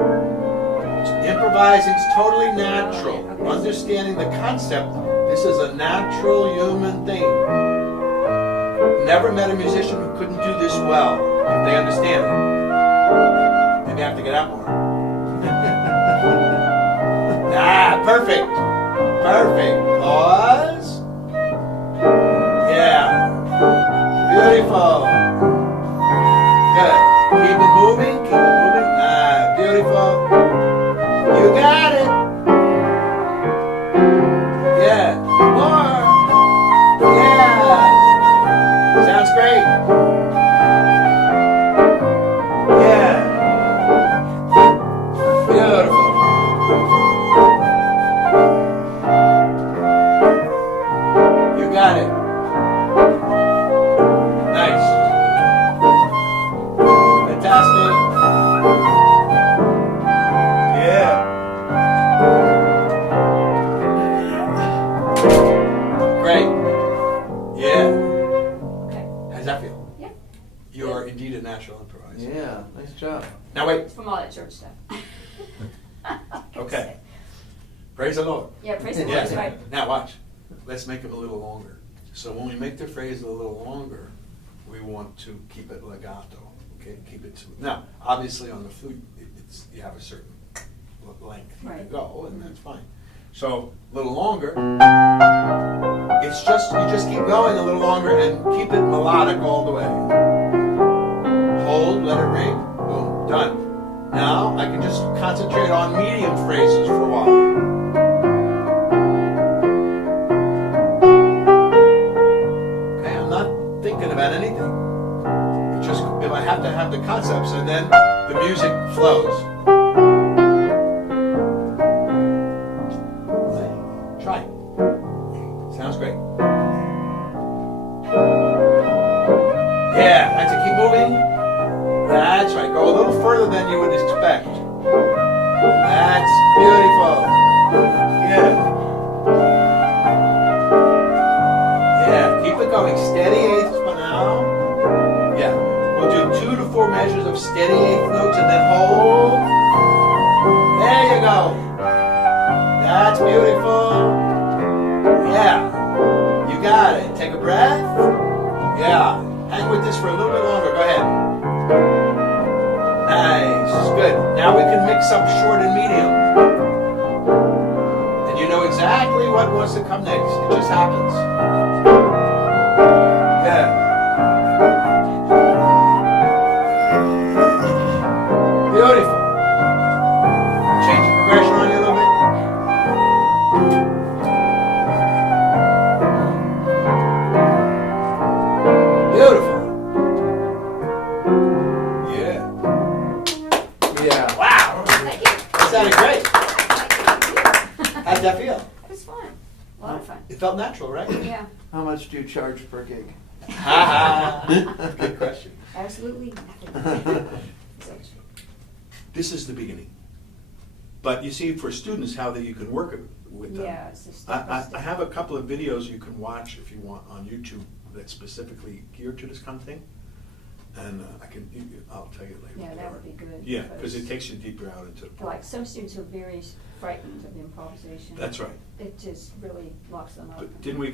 Improvising's totally natural. Understanding the concept, this is a natural human thing. Never met a musician who couldn't do this well, if they understand it. Maybe I have to get out more. Ah, perfect. Perfect. Pause. Yeah. Beautiful. Good. Keep it moving. Keep it moving. Ah, beautiful. You got it. Yeah. More. Yeah. Sounds great. Yeah. Beautiful. You got it. Nice. Fantastic. Yeah. Great. Yeah. Okay. How's that feel? Yeah. You are indeed a natural improviser. Yeah, nice job. Now wait. It's from all that church stuff. Okay. Praise the Lord. Yeah, praise the Lord, Yeah. that's right. Now watch. Let's make it a little longer. So when we make the phrase a little longer, we want to keep it legato. Okay, keep it smooth. Now, obviously on the flute, it's you have a certain length you can Right. go, and that's fine. So a little longer. It's just you just keep going a little longer and keep it melodic all the way. Hold, let it ring. Boom, done. Now I can just concentrate on medium phrases for a while. Okay, I'm not thinking about anything. It's just if I have to have the concepts and then the music flows. Try it. Sounds great. Yeah, that's it. Keep moving. That's right. Go a little further than you would expect. That's beautiful. Yeah. Yeah, keep it going. Steady eighths for now. Yeah. We'll do 2 to 4 measures of steady eighth notes and then hold. There you go. That's beautiful. Yeah. You got it. Take a breath. Yeah. Hang with this for a little bit longer. Go ahead. Nice. Good. Now we can mix up short and medium. And you know exactly what wants to come next. It just happens. Yeah. Beautiful. Change the progression on you a little bit. Beautiful. Yeah. Yeah. Wow. Thank you. That sounded great. How'd that feel? It was fun. A lot of fun. It felt natural, right? Yeah, How much do you charge per gig? Ha ha. Good question. absolutely nothing. So, This is the beginning. But you see, for students, how that you can work it with them. Yeah, it's just step by I step. have a couple of videos you can watch if you want on YouTube that's specifically geared to this kind of thing. And I'll tell you later. Yeah, what they that are. would be good, Yeah, because it because- takes you deeper out into the point. Like some students are very frightened of improvisation. That's right. It just really locks them up. But didn't we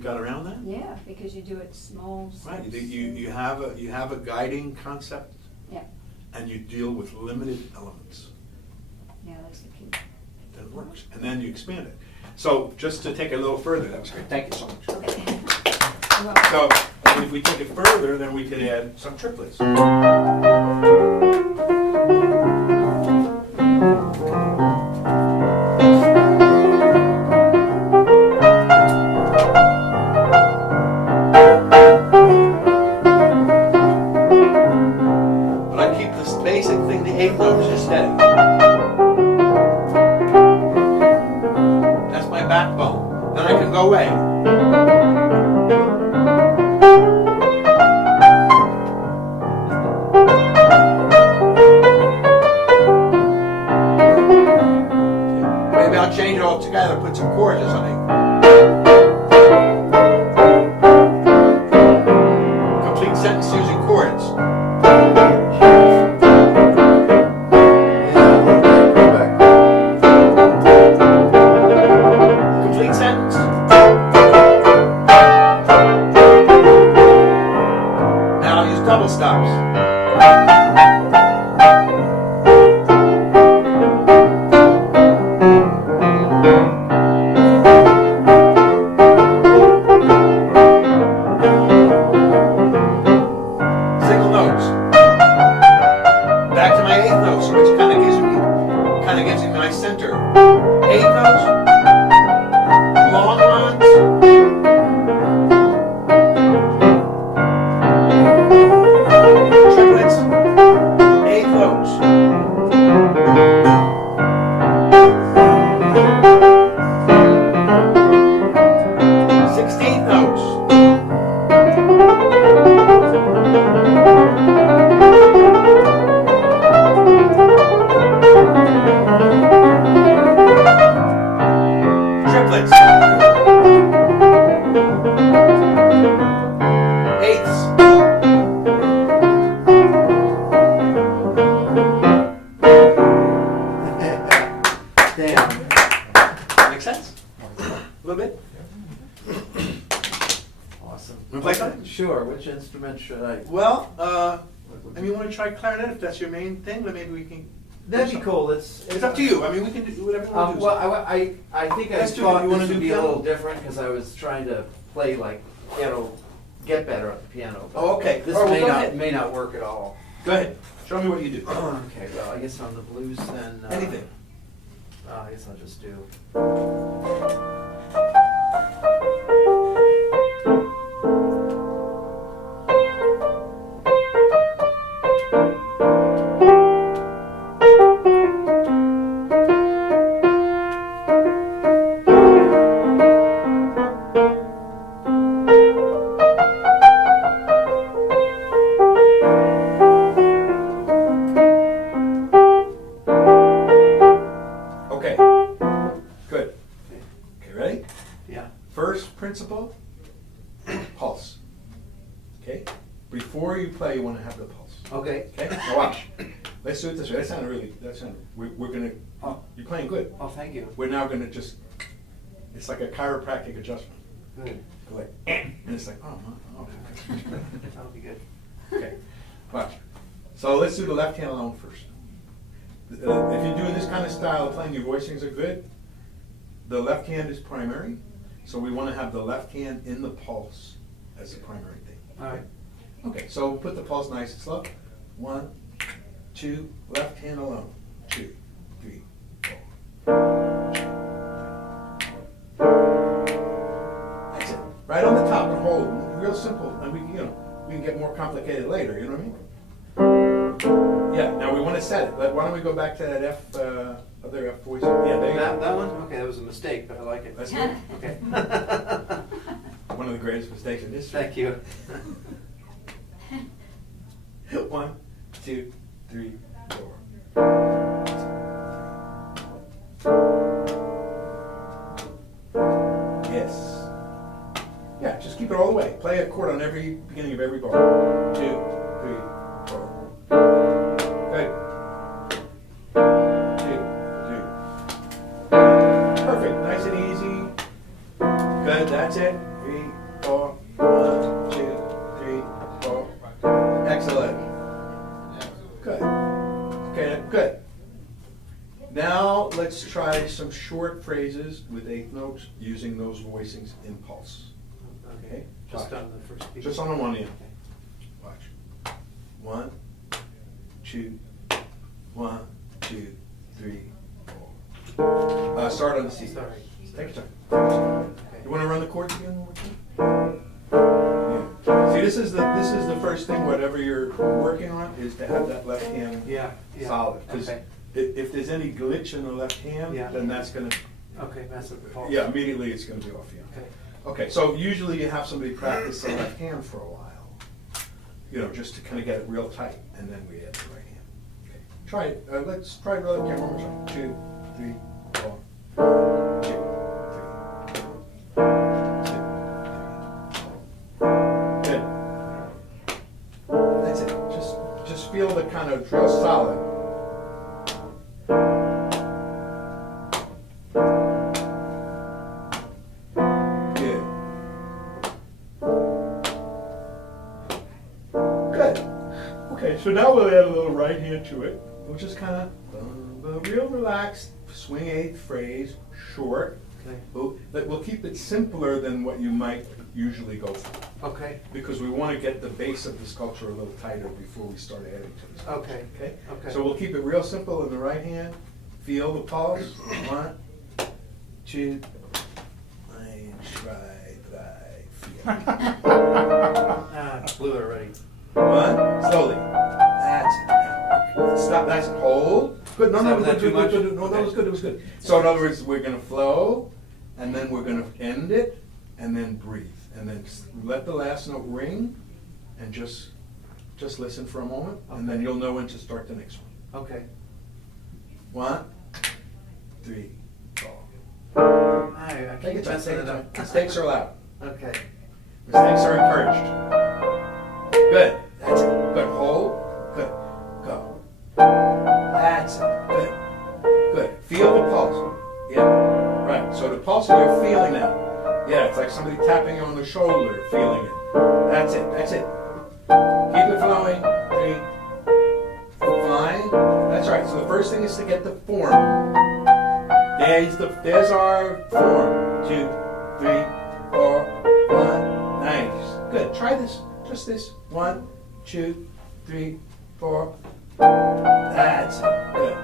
got around that? Yeah, because you do it small Right, steps. you have a guiding concept Yeah, and you deal with limited elements. yeah, that's the key. Then it works. And then you expand it. So just to take it a little further, that was great. Thank you so much. Okay. So if we take it further, then we could add some triplets. backbone. Then I can go away. Maybe I'll change it all together, put some chords or something. Complete sentence using chords. Complete sentence. Now I'll use double stops. Single notes. Back to my eighth notes, which kind of gives me my center. Eighth notes, long ones. Triplets, eighth notes. Sixteenth notes. Triplets. Eighths. Damn. Make sense? A little bit? Awesome. Wanna play something? Sure, which instrument should I? Well, I mean, you want to try clarinet if that's your main thing? Then maybe we can. That'd be cool, it's. It's up to you. I mean, we can do whatever you want to do. Well, I think I Let's do it. thought You wanna this would do be a piano? little different, because I was trying to play like, get better at the piano. but Oh, okay. This All right, well, go may ahead. not work at all. Go ahead. Show me what you do. Okay, well, I guess on the blues then. Anything. I guess I'll just do. Okay. Good. Okay, ready? Yeah. First principle, pulse. Okay? Before you play, you want to have the pulse. Okay. Okay? Now watch. Let's do it this way. We're gonna, Oh. you're playing good. Oh, thank you. We're now gonna just, it's like a chiropractic adjustment. Good. Go like, and it's like, oh, okay. That'll be good. Okay, watch. So let's do the left hand alone first. If you're doing this kind of style of playing, your voicings are good. The left hand is primary, so we want to have the left hand in the pulse as the primary thing. All right. Okay, so we'll put the pulse nice and slow. 1, 2, left hand alone. 2, 3, 4. That's it. Right on the top, the whole, real simple, and we can get more complicated later. You know what I mean? Yeah. Now we want to set it. But why don't we go back to that F, other F voice? Yeah, there you go. That one? Okay, that was a mistake, but I like it. That's good. Okay. One of the greatest mistakes in history. Thank you. 1, 2, 3, 4. Yes. Yeah, just keep it all the way. Play a chord on every beginning of every bar. 2, 3, 4. Good. 2, 3. Perfect. Nice and easy. Good. That's it. 3, 4. 1, 2, 3, 4. Excellent. Good. Okay, good. Now let's try some short phrases with eighth notes using those voicings in pulse. Okay? Just Watch. on the first beat. Just on the one end. Watch. 1, 2, 1, 2, 3, 4. Start on the C. Sorry. Take your time. Okay. You want to run the chords again one more time? Yeah. See, this is the first thing. Whatever you're working on is to have that left hand Yeah. solid. Because Okay. if there's any glitch in the left hand, Yeah. then that's gonna Okay, that's what the pulse. Yeah, immediately it's gonna be off, yeah. Okay. Okay, so usually you have somebody practice the left hand for a while, you know, just to kind of get it real tight, and then we add the right hand. Okay. Try it, let's try the other camera one more time. 2, 3, 4. 2, 3. 2, 3, 4. Good. That's it. Just feel the kind of real solid. So now we'll add a little right hand to it. We'll just kind of real relaxed, swing eighth phrase, short. Okay. We'll keep it simpler than what you might usually go for. Okay. Because we want to get the base of the sculpture a little tighter before we start adding to the sculpture. Okay. Okay. Okay. So we'll keep it real simple in the right hand. Feel the pulse. 1, 2. I try, feel. Blew it already. 1, slowly. That's it. Stop. That's it. Hold. Good. No, Was that too much? good. No, that was good. It was good. So in other words, we're going to flow, and then we're going to end it, and then breathe, and then let the last note ring, and just listen for a moment, and then you'll know when to start the next one. Okay. 1, 3, 4. I Take keep your time. messing Take it your up. time. Mistakes are allowed. Okay. Mistakes are encouraged. Good. That's it. Good. Hold. Good. Go. That's it. Good. Good. Feel the pulse. Yeah. Right. So the pulse, you're feeling that. Yeah, it's like somebody tapping you on the shoulder, feeling it. That's it. That's it. Keep it flowing. 3. Fine. That's right. So the first thing is to get the form. There's our form. 2, 3, 4, 1. Nice. Good. Try this. Just this. 1, 2, 3, 4. That's it. Good.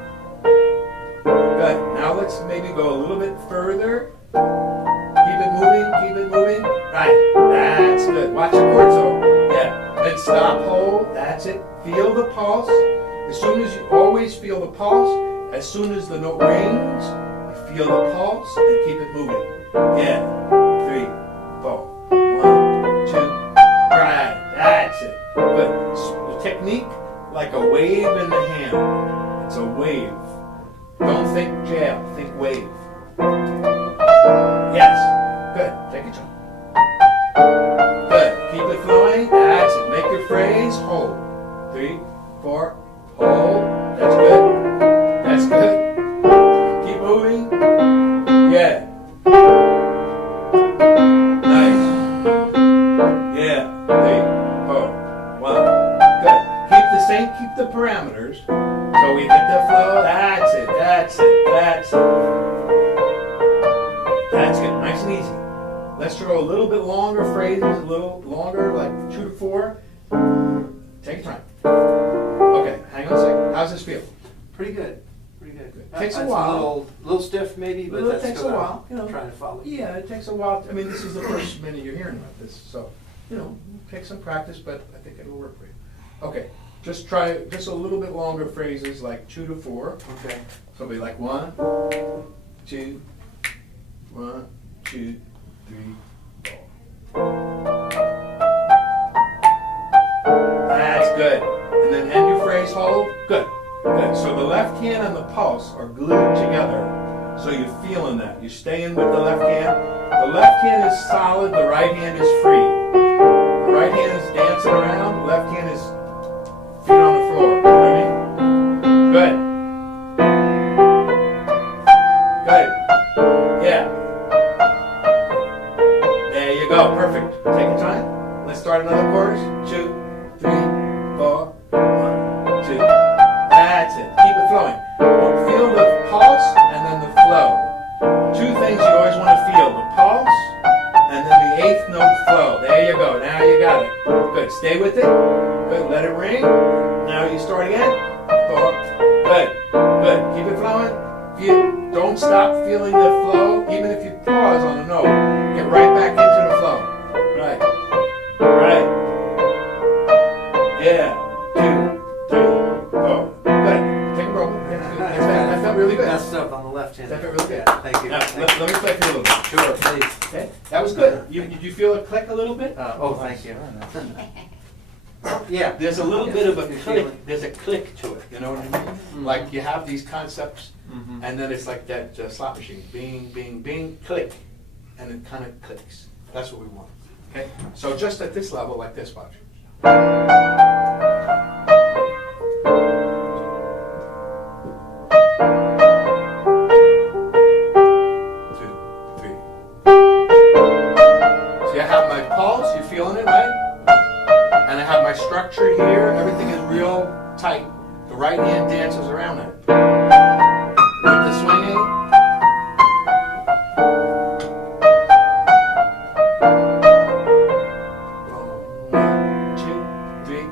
Good. Now let's maybe go a little bit further. Keep it moving. Keep it moving. Right. That's good. Watch the chords though. Yeah. Then stop. Hold. That's it. Feel the pulse. As soon as you always feel the pulse. As soon as the note rings, you feel the pulse and keep it moving. Yeah. 3, 4. 1, 2. Right. That's it. Good. The technique, like a wave in the hand. It's a wave. Don't think jail. Think wave. Yes. Good. Take your time. Good. Keep it flowing. That's it. Make your phrase. Hold. 3, 4. Hold. That's good. That's good. Keep moving. Yeah. Nice. Yeah. 3, 4, 1. Good. Keep the parameters. So we get the flow. That's it. That's it. That's it. That's good. Nice and easy. Let's throw a little bit longer phrases, a little longer, like 2 to 4. Take your time. Okay, hang on a second. How's this feel? Pretty good. Pretty good. Takes a That's while. A little stiff maybe, but It that's takes a good. while, you know. I'm trying to follow. Yeah, it takes a while. I mean, this is the first minute you're hearing about this, so, you know, take some practice, but I think it'll work for you. Okay, just try just a little bit longer phrases, like 2 to 4. Okay. Somebody like 1, 2, 1, 2, 3, 4. That's good. And then end your phrase, hold. Good. Good. So the left hand and the pulse are glued together. So you're feeling that. You're staying with the left hand. The left hand is solid, the right hand is free. The right hand is dancing around, the left hand is feet on the floor. You know what I mean? Good. Good. Yeah. There you go. Perfect. Take your time. Let's start another chorus. 2, 3, 4, 1, 2. That's it. Keep it flowing. Feel the pulse and then the flow. 2 things you always want to feel. The pulse and then the 8th note flow. There you go. Now you got it. Good. Stay with it. Good. Let it ring. Now you start again. 4. Good. Good. Keep it flowing. Don't stop feeling the flow. Even if you pause on a note, get right back into the flow. Right. Right. Yeah. 2, 3, 4. Good. Take a roll. That felt really good. Messed up on the left-handed. That felt really good? Yeah, thank you. Now, Thank let you. me play for you a little bit. Sure, please. Okay, that was good. Did you feel it click a little bit? Oh, thank you. Yeah, there's a little bit of a You feel click, it? there's a click to it, you know what I mean? Like you have these concepts, Mhm. and then it's like that slot machine, bing, bing, bing, click, and it kind of clicks. That's what we want, okay? So just at this level, like this, watch. 2, 3. See, I have my pulse, you feeling it, right? And I have my structure here, everything is real tight. The right hand dances around it. With the swinging. 1, 2, 3.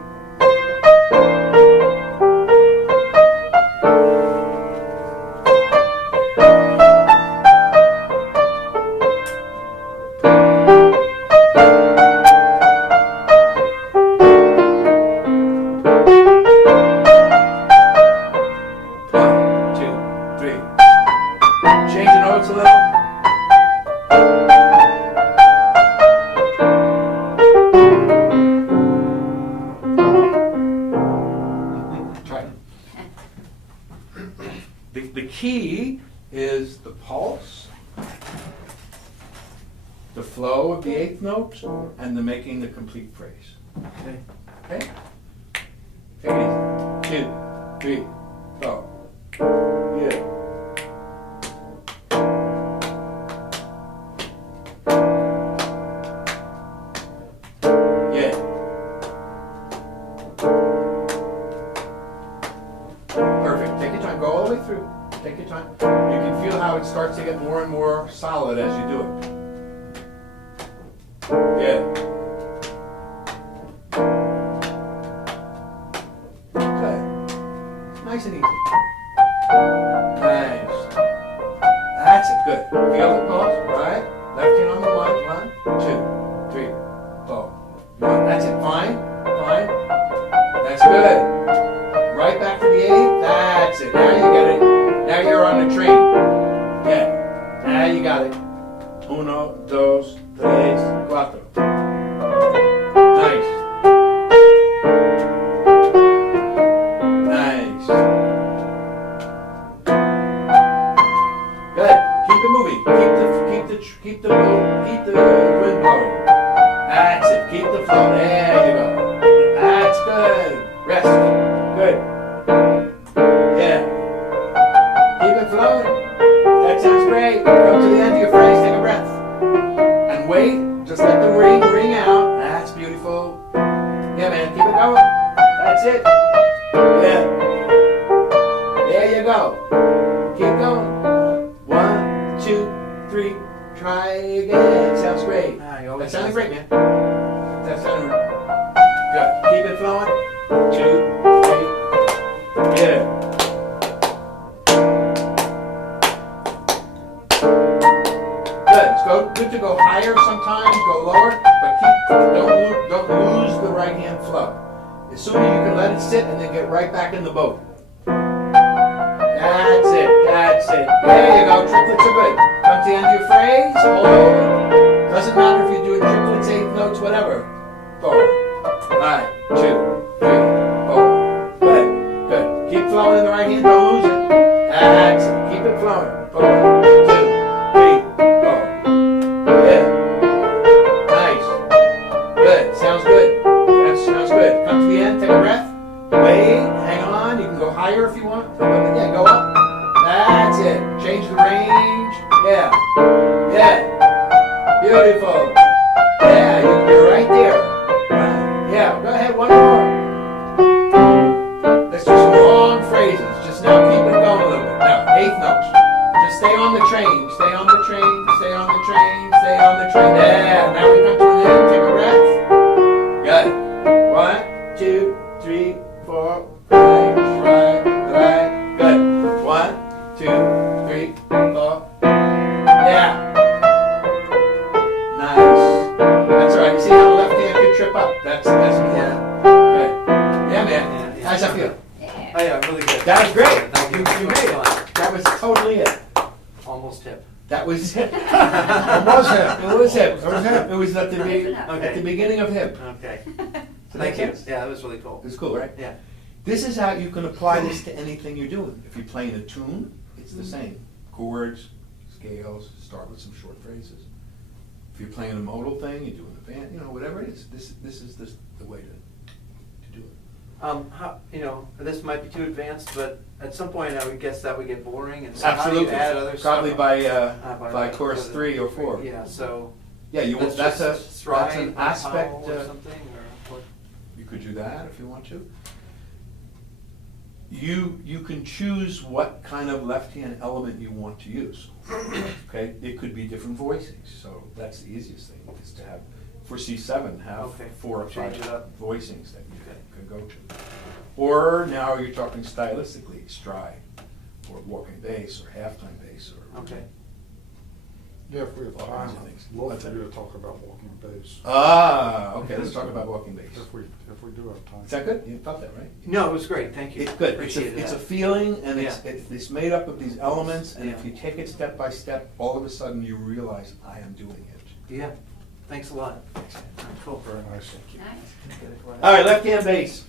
One, two, three. Change the notes a little. Try it. The key is the pulse, the flow of the eighth note, and the making the complete phrase. Okay. Okay? Take it easy. 2, 3, 4. Yeah. Yeah. Perfect. Take your time. Go all the way through. Take your time. You can feel how it starts to get more and more solid as you do it. Yeah. Good. Nice and easy. Nice. That's it. Good. Feel the pulse. Right. Left hand on the 1, 2, 3, 4. 1. That's it. Fine. Fine. That's good. Right back to the 8. That's it. Now you get it. Now you're on the train. Yeah. Now you got it. 1, 2, 3, 4. Nice. Nice. Good. Keep it moving. Keep the wind blowing. That's it. Keep the flow. There you go. That's good. Rest. Good. Yeah. Keep it flowing. That sounds great. Come to the end of your phrase. Take a breath. And wait. Just let the ring out. That's beautiful. Yeah, man. Keep it going. That's it. Yeah. There you go. Keep going. 1, 2, 3. Try again. Sounds great. That sounded great, man. That sounded good. Keep it flowing. 2, 3. Yeah. Good. It's good to go higher sometimes, go lower, but don't lose the right hand flow. As soon as you can let it sit and then get right back in the boat. That's it. That's it. There you go. Triplets are good. Come to the end of your phrase. Hold over. Doesn't matter if you're doing triplets, eighth notes, whatever. Forward. 1, 2, 3, 4. Good. Good. Keep flowing in the right hand. Don't lose it. That's it. Keep it flowing. Forward. 2, 3, 4. Yeah. Nice. Good. Sounds good. That sounds good. Come to the end. Take a breath. Wait. Hang on. You can go higher if you want. Yeah. Go up. That's it. Change the range. Yeah. Yeah. Beautiful. Yeah. You're right there. Yeah. Go ahead. One more. Let's do some long phrases. Just now keep it going a little bit. Now, eighth notes. Just stay on the train. Stay on the train. Stay on the train. Stay on the train. Yeah. Now we come to an end. Take a breath. Good. 1, 2, 3, 4. Right. Good. 1, 2, 3, 4. Yeah. Nice. That's right. You see how the left hand could trip up? That's important. Yeah. Good. Yeah, man. Yeah. How's that feel? Yeah. Oh, yeah, really good. That was great. Thank you. You made it. That was totally it. It was hip. It was hip. It was hip. It was at the, Hip enough. at the beginning of hip. Okay. that Thank make you. sense? Yeah, that was really cool. It's cool, right? Yeah. This is how you can apply this to anything you're doing. If you're playing a tune, it's the same. Chords, scales, start with some short phrases. If you're playing a modal thing, you're doing the band, you know, whatever it is, this is the way to do it. How, you know, this might be too advanced, but at some point I would guess that would get boring, and so how do you Absolutely. add other stuff? Probably by chorus the- 3 or 4. Yeah, so. Yeah, you want, that's just an stride, aspect. or something, or what? You could do that if you want to. You can choose what kind of left-hand element you want to use. Okay, it could be different voicings, so that's the easiest thing, is to have, for C7, have Okay, 4 or change 5 it up. voicings that you can go to. Or now you're talking stylistically, stride, or walking bass, or halftime bass, or. Okay. Yeah, if we have All time, kinds of things. I'd love for you to talk about walking bass. Ah, okay, let's talk about walking bass. If we do have time. Is that good? You felt that, right? No, it was great, thank you. It's good. Appreciate that. It's a feeling, and Yeah. it's made up of these elements, and if Yeah. you take it step by step, all of a sudden you realize, I am doing it. Yeah, thanks a lot. All right, cool. Very nice. Nice. All right, left-hand bass.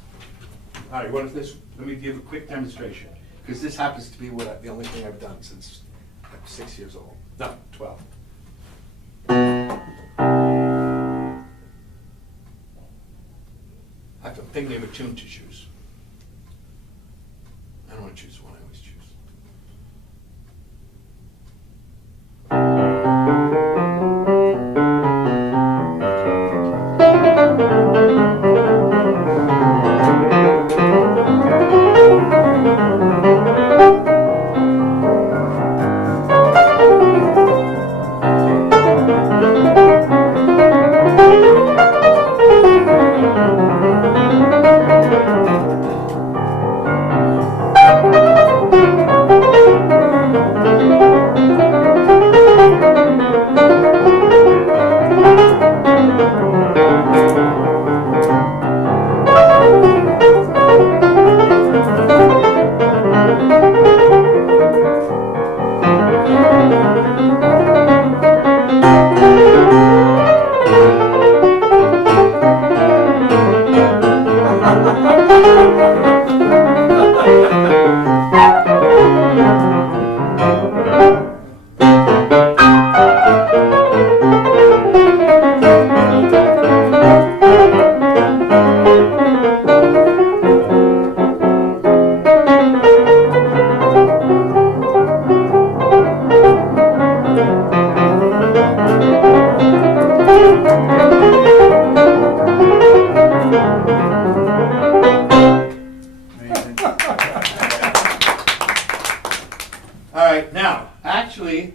All right, what is this? Let me give a quick demonstration, because this happens to be the only thing I've done since I'm 6 years old. No, 12. I'm thinking of a tune to choose. I don't want to choose one, I always choose. All right, now, actually,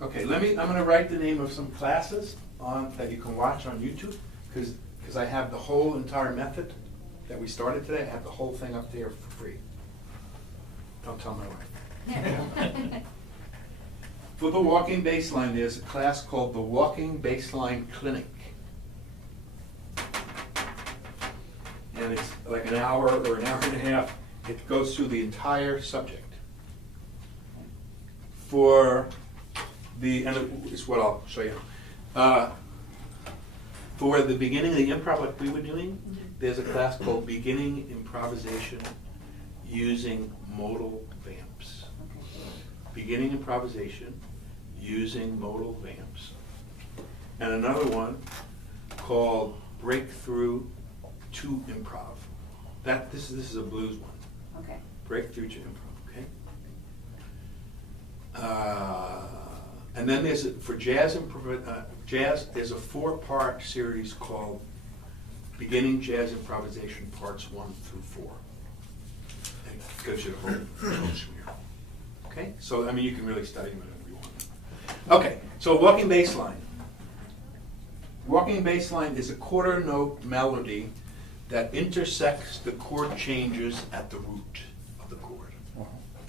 okay, I'm gonna write the name of some classes that you can watch on YouTube, because I have the whole entire method that we started today, I have the whole thing up there for free. Don't tell my wife. For the walking baseline, there's a class called the Walking Baseline Clinic. And it's like an hour or an hour and a half. It goes through the entire subject. It's what I'll show you. For the beginning of the improv, like we were doing, there's a class called Beginning Improvisation Using Modal Vamps. Beginning improvisation using modal vamps. And another one called Breakthrough to Improv. This is a blues one. Okay. Breakthrough to Improv, okay? And then there's, for jazz, there's a 4-part series called Beginning Jazz Improvisation Parts 1 through 4. And it gives you the whole smear. Okay, so I mean, you can really study them whenever you want. Okay, so walking bass line. Walking bass line is a quarter note melody that intersects the chord changes at the root of the chord.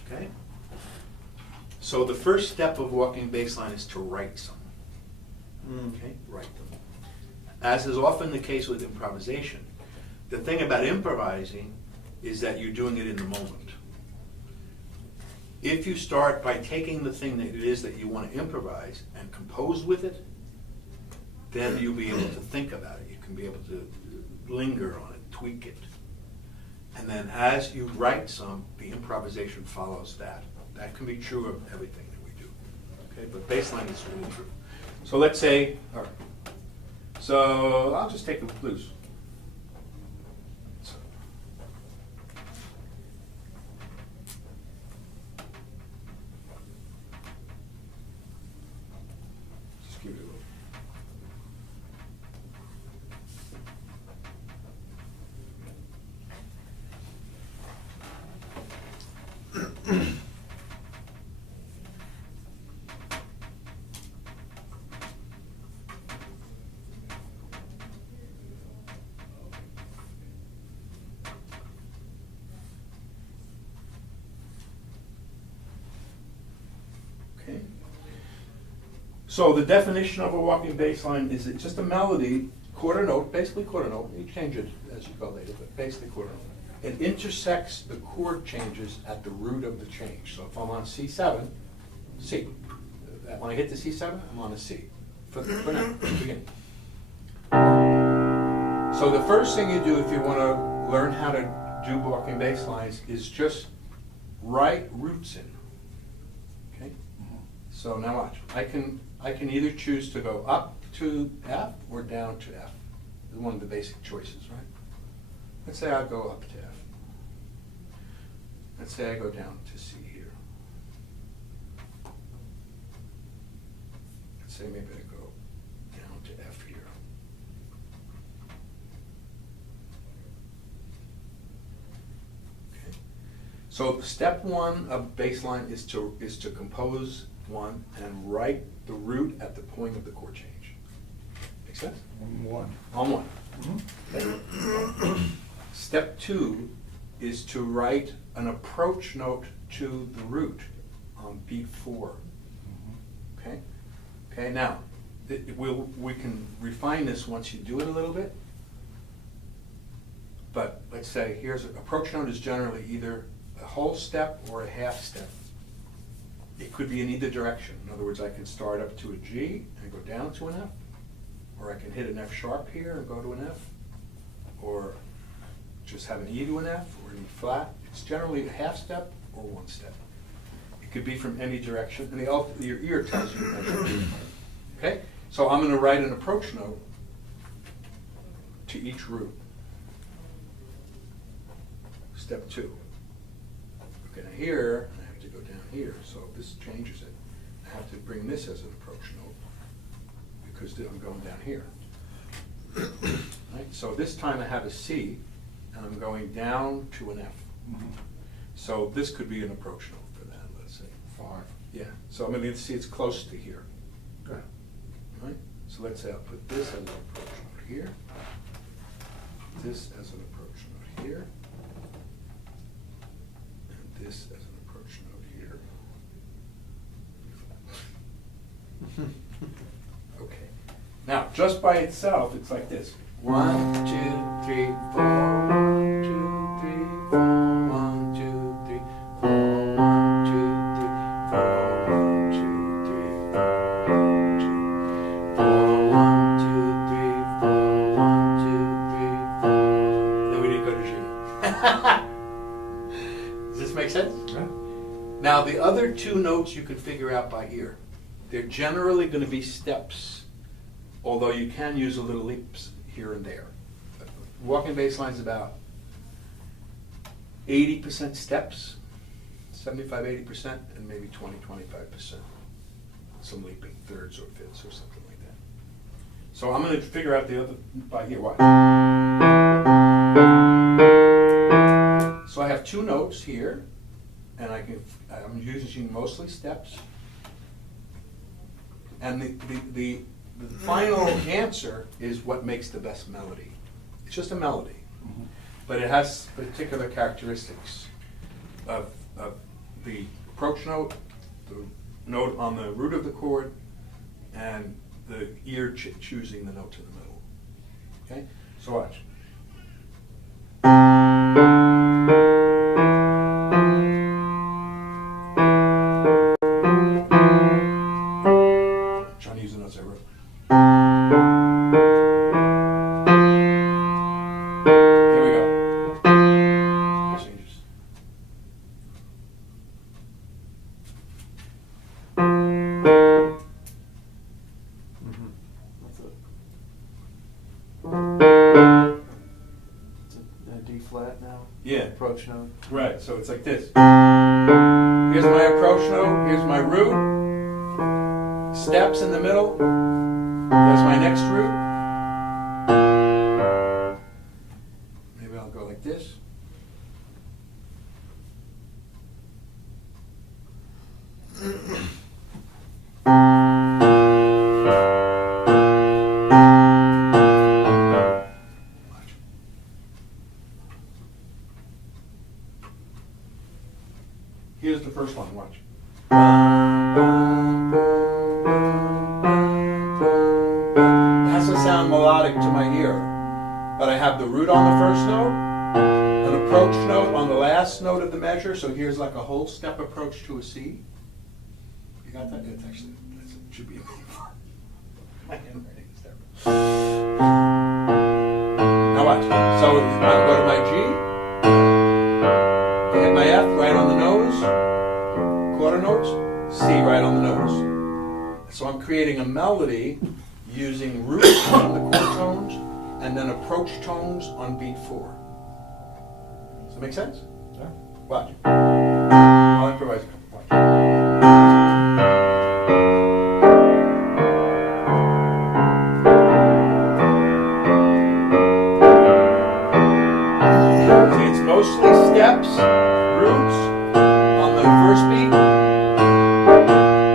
Okay? So the first step of walking bass line is to write some. Okay, write them. As is often the case with improvisation, the thing about improvising is that you're doing it in the moment. if you start by taking the thing that it is that you want to improvise and compose with it, then you'll be able to think about it. You can be able to linger on it, tweak it. And then as you write some, the improvisation follows that. That can be true of everything that we do. Okay, but baseline is really true. So let's say, all right. So I'll just take the blues. So, just give it a little. Okay. So the definition of a walking bass line is it's just a melody, quarter note, basically quarter note. You change it as you go later, but basically quarter note. It intersects the chord changes at the root of the change. So if I'm on C7, C. When I hit the C7, I'm on a C. For now, beginning. So the first thing you do if you want to learn how to do walking bass lines is just write roots in. Okay? So now watch. I can either choose to go up to F or down to F. It's one of the basic choices, right? Let's say I'll go up to F. Let's say I go down to C here. Let's say maybe I go down to F here. Okay. So step one of bass line is to compose one and write the root at the point of the chord change. Make sense? One. On one. Mm-hmm. Okay. Step two is to write an approach note to the root on beat 4. Okay? Okay, now, we can refine this once you do it a little bit. But let's say here's an approach note is generally either a whole step or a half step. It could be in either direction. In other words, I can start up to a G and go down to an F, or I can hit an F sharp here and go to an F, or just have an E to an F or an E flat. It's generally a half step or one step. It could be from any direction, and your ear tells you that. Okay? So I'm going to write an approach note to each root. Step 2. Okay, now here, I have to go down here, so this changes it. I have to bring this as an approach note, because I'm going down here. Right? So this time I have a C, and I'm going down to an F. Mm-hmm. So this could be an approach note for that, let's say. 5. Yeah, so I'm going to see it's close to here. Good. Right? So let's say I'll put this as an approach note here, this as an approach note here, and this as an approach note here. Okay. Now, just by itself, it's like this. 1, 2, 3, 4. 1, 2, 3, 4. 1, 2, 3, 4. 1, 2, 3, 4. 1, 2, 3, 4. 1, 2, 3, 4. 1, 2, 3, 4. Then we didn't go to G. Does this make sense? Yeah. Now, the other two notes you can figure out by ear. They're generally going to be steps, although you can use a little leaps here and there. Walking bass line is about 80% steps, 75-80%, and maybe 20-25%. Some leaping thirds or fifths or something like that. So I'm going to figure out the other by ear. Watch. So I have two notes here, and I'm using mostly steps. And the final answer is what makes the best melody. It's just a melody, but it has particular characteristics of the approach note, the note on the root of the chord, and the ear choosing the note in the middle. Okay? So watch. notes I wrote. Here we go. Changes. That's a D flat now? Yeah. Approach note? Right, so it's like this. Here's my approach note, here's my root, steps in the middle, there's my next root. Maybe I'll go like this. Here's the first one, watch. It has to sound melodic to my ear, but I have the root on the first note, an approach note on the last note of the measure, so here's like a whole step approach to a C. You got that? It's actually, it should be a my handwriting is terrible. Now watch. So I go to my G, hit my F right on the nose, quarter notes, C right on the nose. So I'm creating a melody using roots on the quarter tones and then approach tones on beat 4. Does that make sense? Yeah. Watch. I'll improvise a couple. Watch. See, it's mostly steps, roots on the first beat,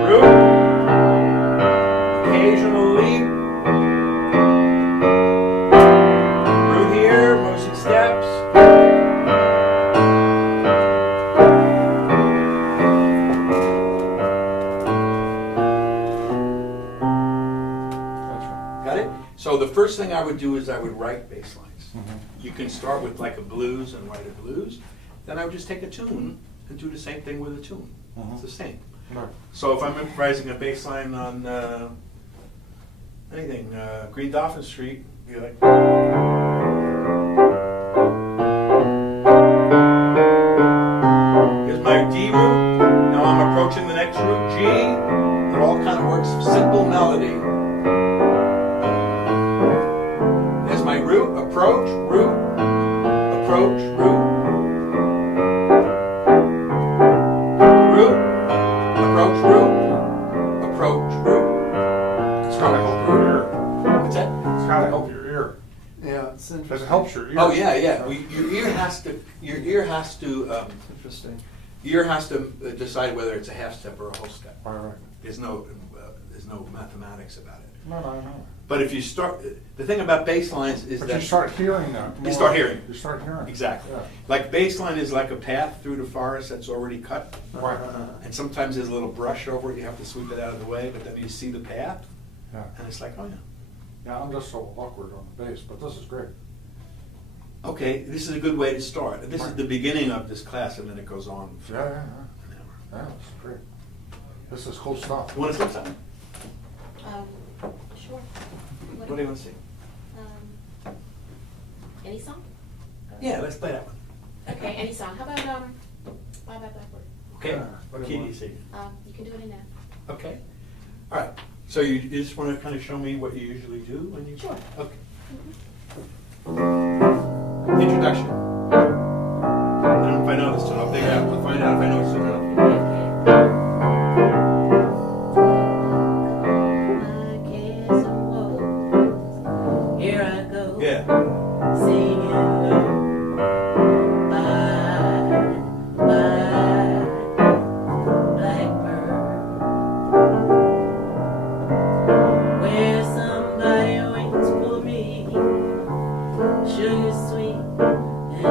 root, occasional leap, root here, mostly steps. Got it? So the first thing I would do is I would write bass lines. You can start with like a blues and write a blues. Then I would just take a tune and do the same thing with a tune. It's the same. Right. So if I'm improvising a bass line on anything, Green Dolphin Street, be like. Here's my D root. Now I'm approaching the next root, G. It all kind of works, simple melody. There's my root, approach, root, approach, root. Root, approach, root, approach, root. It's gotta help your ear. What's that? It's gotta help your ear. Yeah, it's Because interesting. it helps your ear. Oh yeah, yeah. Your ear has to. Interesting. Your ear has to decide whether it's a half step or a whole step. Right. There's no mathematics about it. No. But if you start, the thing about bass lines is But that you start hearing that. You more. start hearing. You start hearing. exactly. Yeah. Like bass line is like a path through the forest that's already cut, Right. and sometimes there's a little brush over it. You have to sweep it out of the way, but then you see the path, Yeah. and it's like, oh yeah. Yeah, I'm just so awkward on the bass, but this is great. Okay, this is a good way to start. This is the beginning of this class, and then it goes on for Yeah. an hour. Yeah, it's great. This is cool stuff. You want to say something? Sure. What do you want to say? Any song? Yeah, let's play that one. Okay, any song. How about Bye Bye Blackbird? Okay. Yeah, What key do you see? You can do it in F. Okay. All right. So you just want to kind of show me what you usually do when you. Sure. Okay. Introduction. I don't know if I know this tune. I'll figure out. We'll find out if I know this tune or not. Here I go, Yeah. singing low. Bye, bye, blackbird. Where somebody waits for me, sugar sweet and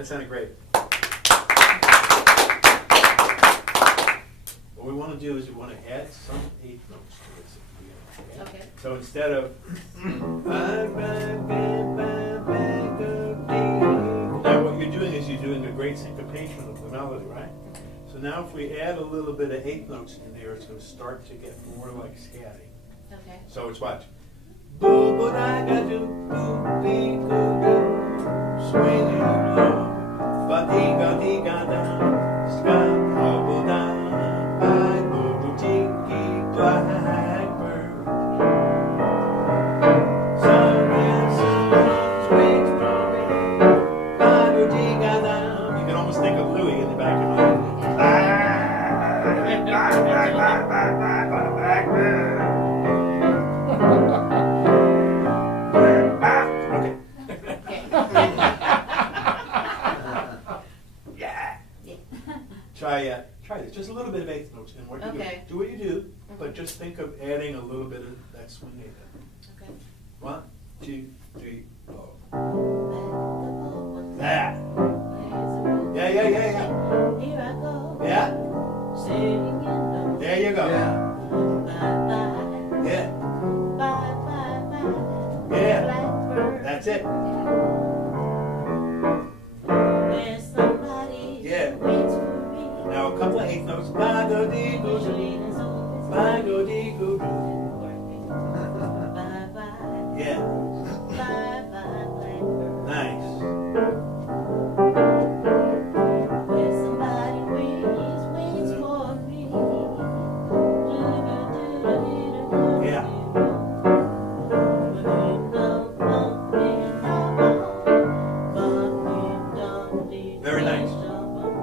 That sounded great. What we want to do is we want to add some eighth notes to this. Okay. So instead of now what you're doing is you're doing a great syncopation of the melody, right? So now if we add a little bit of eighth notes in there, it's going to start to get more like scatting. Okay. So it's what? Boo boo da ga do boo bee goo goo, swinging low, ba dee ga da, ska ba boo da, ba boo boo tiki blackbird. Sun and swings from me, ba boo dee ga da. You can almost think of Louis in the back of my Try this. Just a little bit of eighth notes in what you Okay. do. Do what you do, but just think of adding a little bit of that swing eighth. Okay. 1, 2, 3, 4. That. Yeah. Here I go. Yeah. Singing low. There you go. Bye-bye. Yeah. Bye-bye-bye. Yeah. Blackbird. That's it. Where somebody Yeah. waits for me. Now a couple of eighth notes. Ba go dee go do. Machine is always Ba go dee go do. working. Bye-bye. Yeah. Bye-bye, blackbird. Nice. Where somebody waits for me. Do-do-do-do-do-do-do. Yeah. Very nice.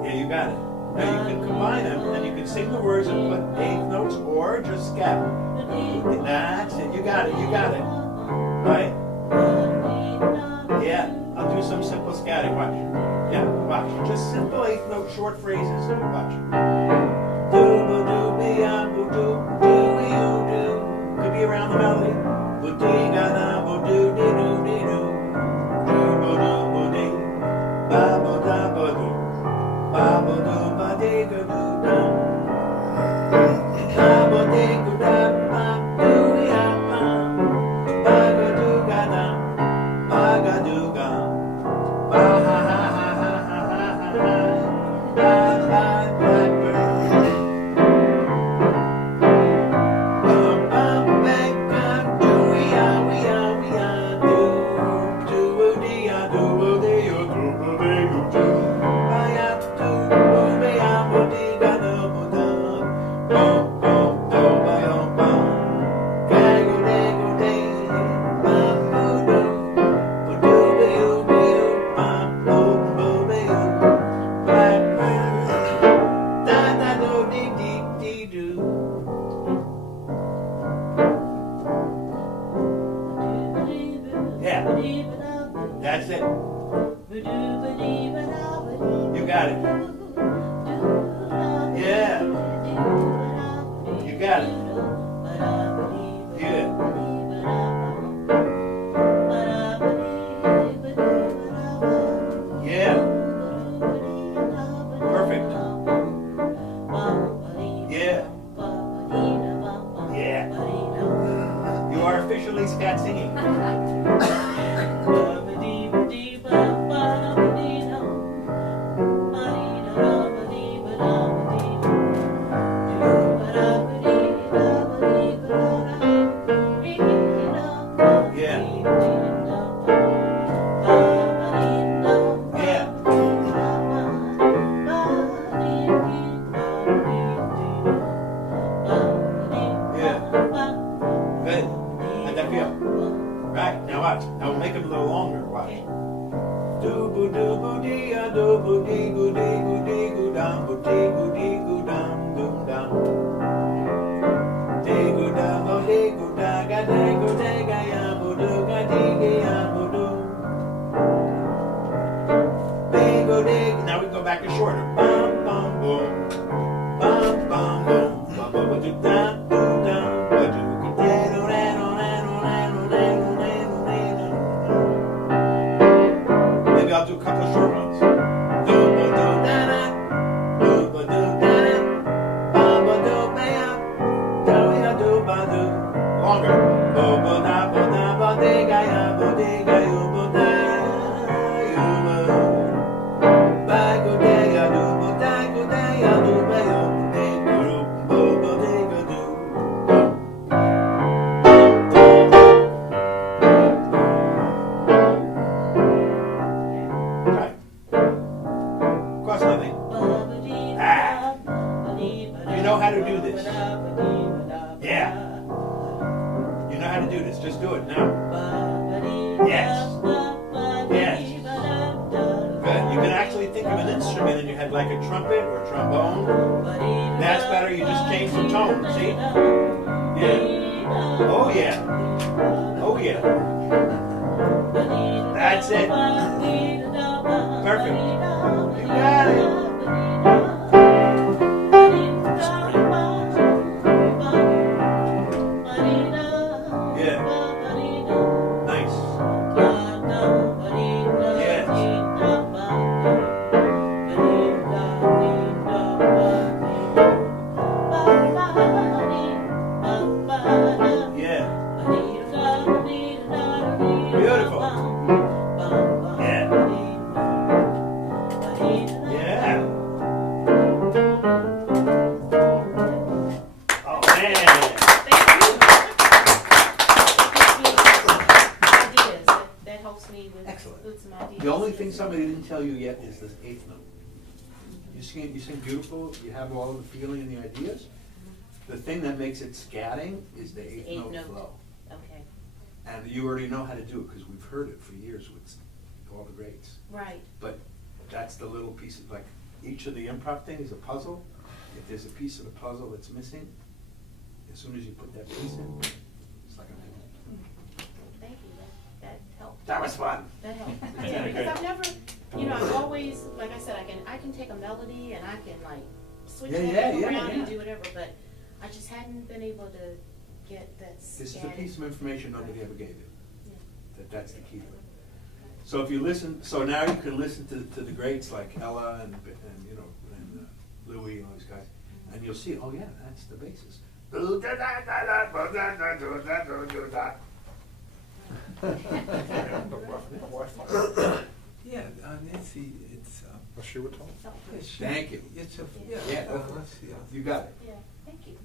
Yeah, you got it. Now you can combine them, and you can sing the words and put eighth notes or just scat. That's it. You got it. You got it. Right? Yeah. I'll do some simple scatting. Watch. Yeah. Watch. Just simple eighth note short phrases. Watch. Do-ba-do-be-ah-boo-doo. Could be around the melody. Boo-dee-ga-da-boo-doo-dee-doo-dee-doo. Do-ba-do-ba-dee. Ba-ba-da-ba-doo. Ba-ba-do-ba-dee-ga-doo-da. Ba-ba-dee-ga-da-ba-doo-ya-ba. Ba-ga-doo-ga-da. Ba-ga-doo-ga. Ba-ha-ha-ha-ha-ha-ha-ha. Bye-bye-blackbird. Yeah, that's it. You got it. Yeah. You got it. Yeah. Yeah. Perfect. Yeah. Yeah. You are officially scat singing. Now we'll make it a little longer. Watch. Doo-boo doo-boo dee ah doo-boo dee goo dee goo dee goo dum boo dee goo dee goo dum doo dum. Dee goo dum boo dee goo da ga dee goo dee ga ya boo doo ga dee ga ya boo doo. Dee goo dee. Now we go back to shorter. Bum bum boom. Bum bum boom. Bum bum bum doo da doo dum ba doo ga dee doo da doo da doo da doo da doo da doo da doo. Maybe I'll do a couple of short ones. Longer. Bo-bo-da, bo-da, bodega-ya, bodega-yo, bo-da-yo-bo. Ba-go-de-ga-do, bo-da-go-de-ya-do, ba-yo, de-go-do, bo-bo-de-ga-do. Right. Costs nothing. Ah. You know how to do this. Yeah. You know how to do this. Just do it now. Yes. Yes. Good. You can actually think of an instrument in your head like a trumpet or a trombone. That's better. You just change the tone. See? Yeah. Oh yeah. Oh yeah. That's it. Perfect. You got it. Yeah. Nice. Yes. Yeah. Beautiful. Yeah. Yeah. Oh man. Ideas, that helps me Excellent. with some ideas. The only thing somebody didn't tell you yet is the eighth note. You sing beautiful, you have all of the feeling and the ideas. The thing that makes it scatting is the eighth Eighth note note. flow. Okay, And you already know how to do it because we've heard it for years with all the greats. right. But that's the little piece of, like, each of the improv thing is a puzzle. If there's a piece of the puzzle that's missing, as soon as you put that piece in, it's like a Thank you, that helped. That was fun. That helped. Yeah, because I've never, I've always, like I said, I can take a melody and I can like switch Yeah, that yeah, thing yeah, around and yeah. do whatever, but I just hadn't been able to get that This is a scattered. piece of information nobody ever gave you. Yeah. That's the key to it. So if you listen, so now you can listen to the greats like Ella and Louis and all these guys, and you'll see, oh yeah, that's the basis. Yeah, Nancy, it's, Was she with Tom? Thank you. it's a, Yeah, let's see, You got it. Yeah, thank you.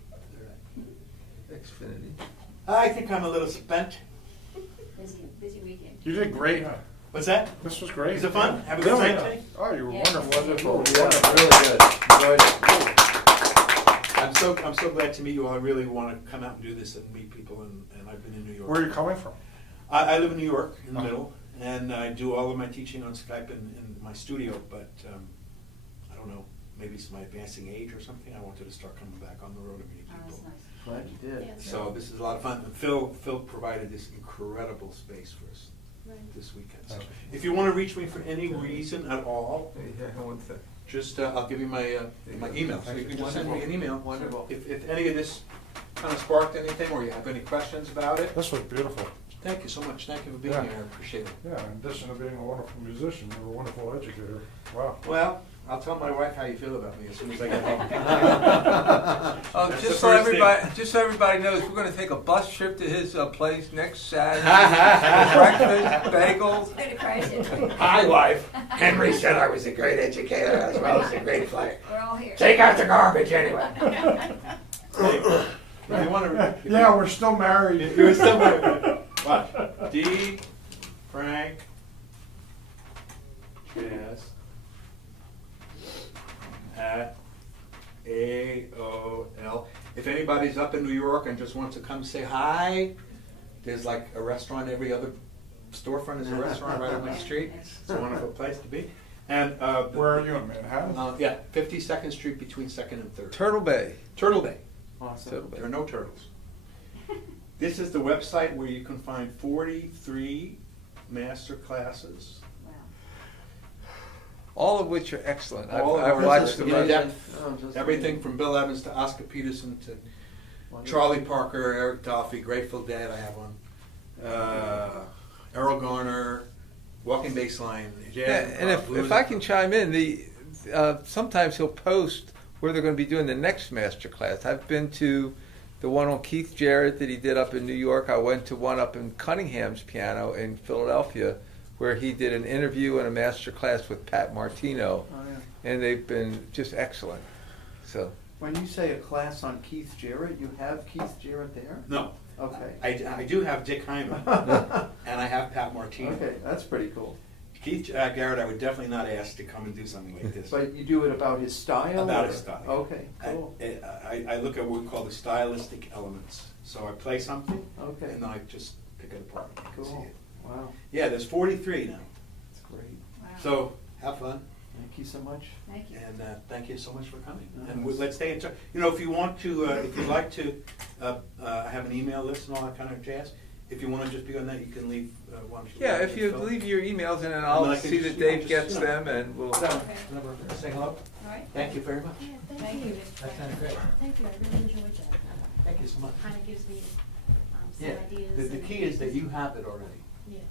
Xfinity. I think I'm a little spent. Busy weekend. You did great. What's that? This was great. Was it fun? Have a good Really? time today? Oh, you were Yeah. wonderful. Yeah, really good. Enjoyed it. I'm so glad to meet you all. I really want to come out and do this and meet people, and I've been in New York. Where are you coming from? I live in New York, in the Oh. middle, and I do all of my teaching on Skype in my studio, but I don't know, maybe it's my advancing age or something. I wanted to start coming back on the road and meeting Oh, that's people. nice. Glad you did. Yeah. So this is a lot of fun. And Phil provided this incredible space for us Right. this weekend. So Okay. if you want to reach me for any reason at all, Yeah, one thing. just I'll give you my email. So you can just send me an email. Wonderful. If any of this kind of sparked anything, or you have any questions about it, This was beautiful. thank you so much. Thank you for being Yeah. here. I appreciate it. Yeah, in addition to being a wonderful musician, you're a wonderful educator. Wow. Well, I'll tell my wife how you feel about me as soon as I get home. Oh, That's the just so first thing. everybody knows, we're gonna take a bus trip to his place next Saturday. Breakfast, bagels. I'm gonna crash it. Hi, wife. Henry said I was a great educator as well as a great player. We're all here. Take out the garbage anyway. If you want to, Yeah, we're still married. You're still married. Watch. D. Frank. Jazz. At AOL. If anybody's up in New York and just wants to come say hi, there's like a restaurant. Every other storefront is a restaurant right on my street. It's a wonderful place to be. And Where are you in Manhattan? yeah, 52nd Street between 2nd and 3rd. Turtle Bay. Turtle Bay. Turtle Bay. There are no turtles. This is the website where you can find 43 master classes. Wow. All of which are excellent. All of I've ours watched are them. in depth. Oh, just Everything from Bill Evans to Oscar Peterson to wonderful. Charlie Parker, Eric Dolphy, Grateful Dead, I have one. Errol Garner, Walking Baseline, Yeah, Jazz. and if I can chime in, sometimes he'll post where they're going to be doing the next master class. I've been to the one on Keith Jarrett that he did up in New York. I went to one up in Cunningham's piano in Philadelphia, where he did an interview and a master class with Pat Martino, Oh, yeah. and they've been just excellent. So, When you say a class on Keith Jarrett, you have Keith Jarrett there? No, Okay. I do have Dick Hyman, and I have Pat Martino. Okay, that's pretty cool. Keith Garrett, I would definitely not ask to come and do something like this. But you do it about his style? About or- his style. Okay, cool. I look at what we call the stylistic elements. So I play something, Okay. and then I just pick it apart and see Cool. it. Wow, Yeah, there's 43 now. that's great. Wow. So have fun, Thank you so much. Thank you. and thank you so much for coming. No, And it's- let's stay in touch. You know, if you want to, if you'd like to have an email list and all that kind of jazz, if you want to just be on that, you can leave. Why don't yeah, if you Phil? leave your emails in, and And I'll I can see just, that you know, Dave just, gets you know, them, and we'll. So, say hello. All right. Thank you very much. Yeah, Thank you. That sounded great. Thank you, I really enjoyed that. Thank you so much. Kind of gives me some Yeah, ideas. the and- key is that you have it already. Yes.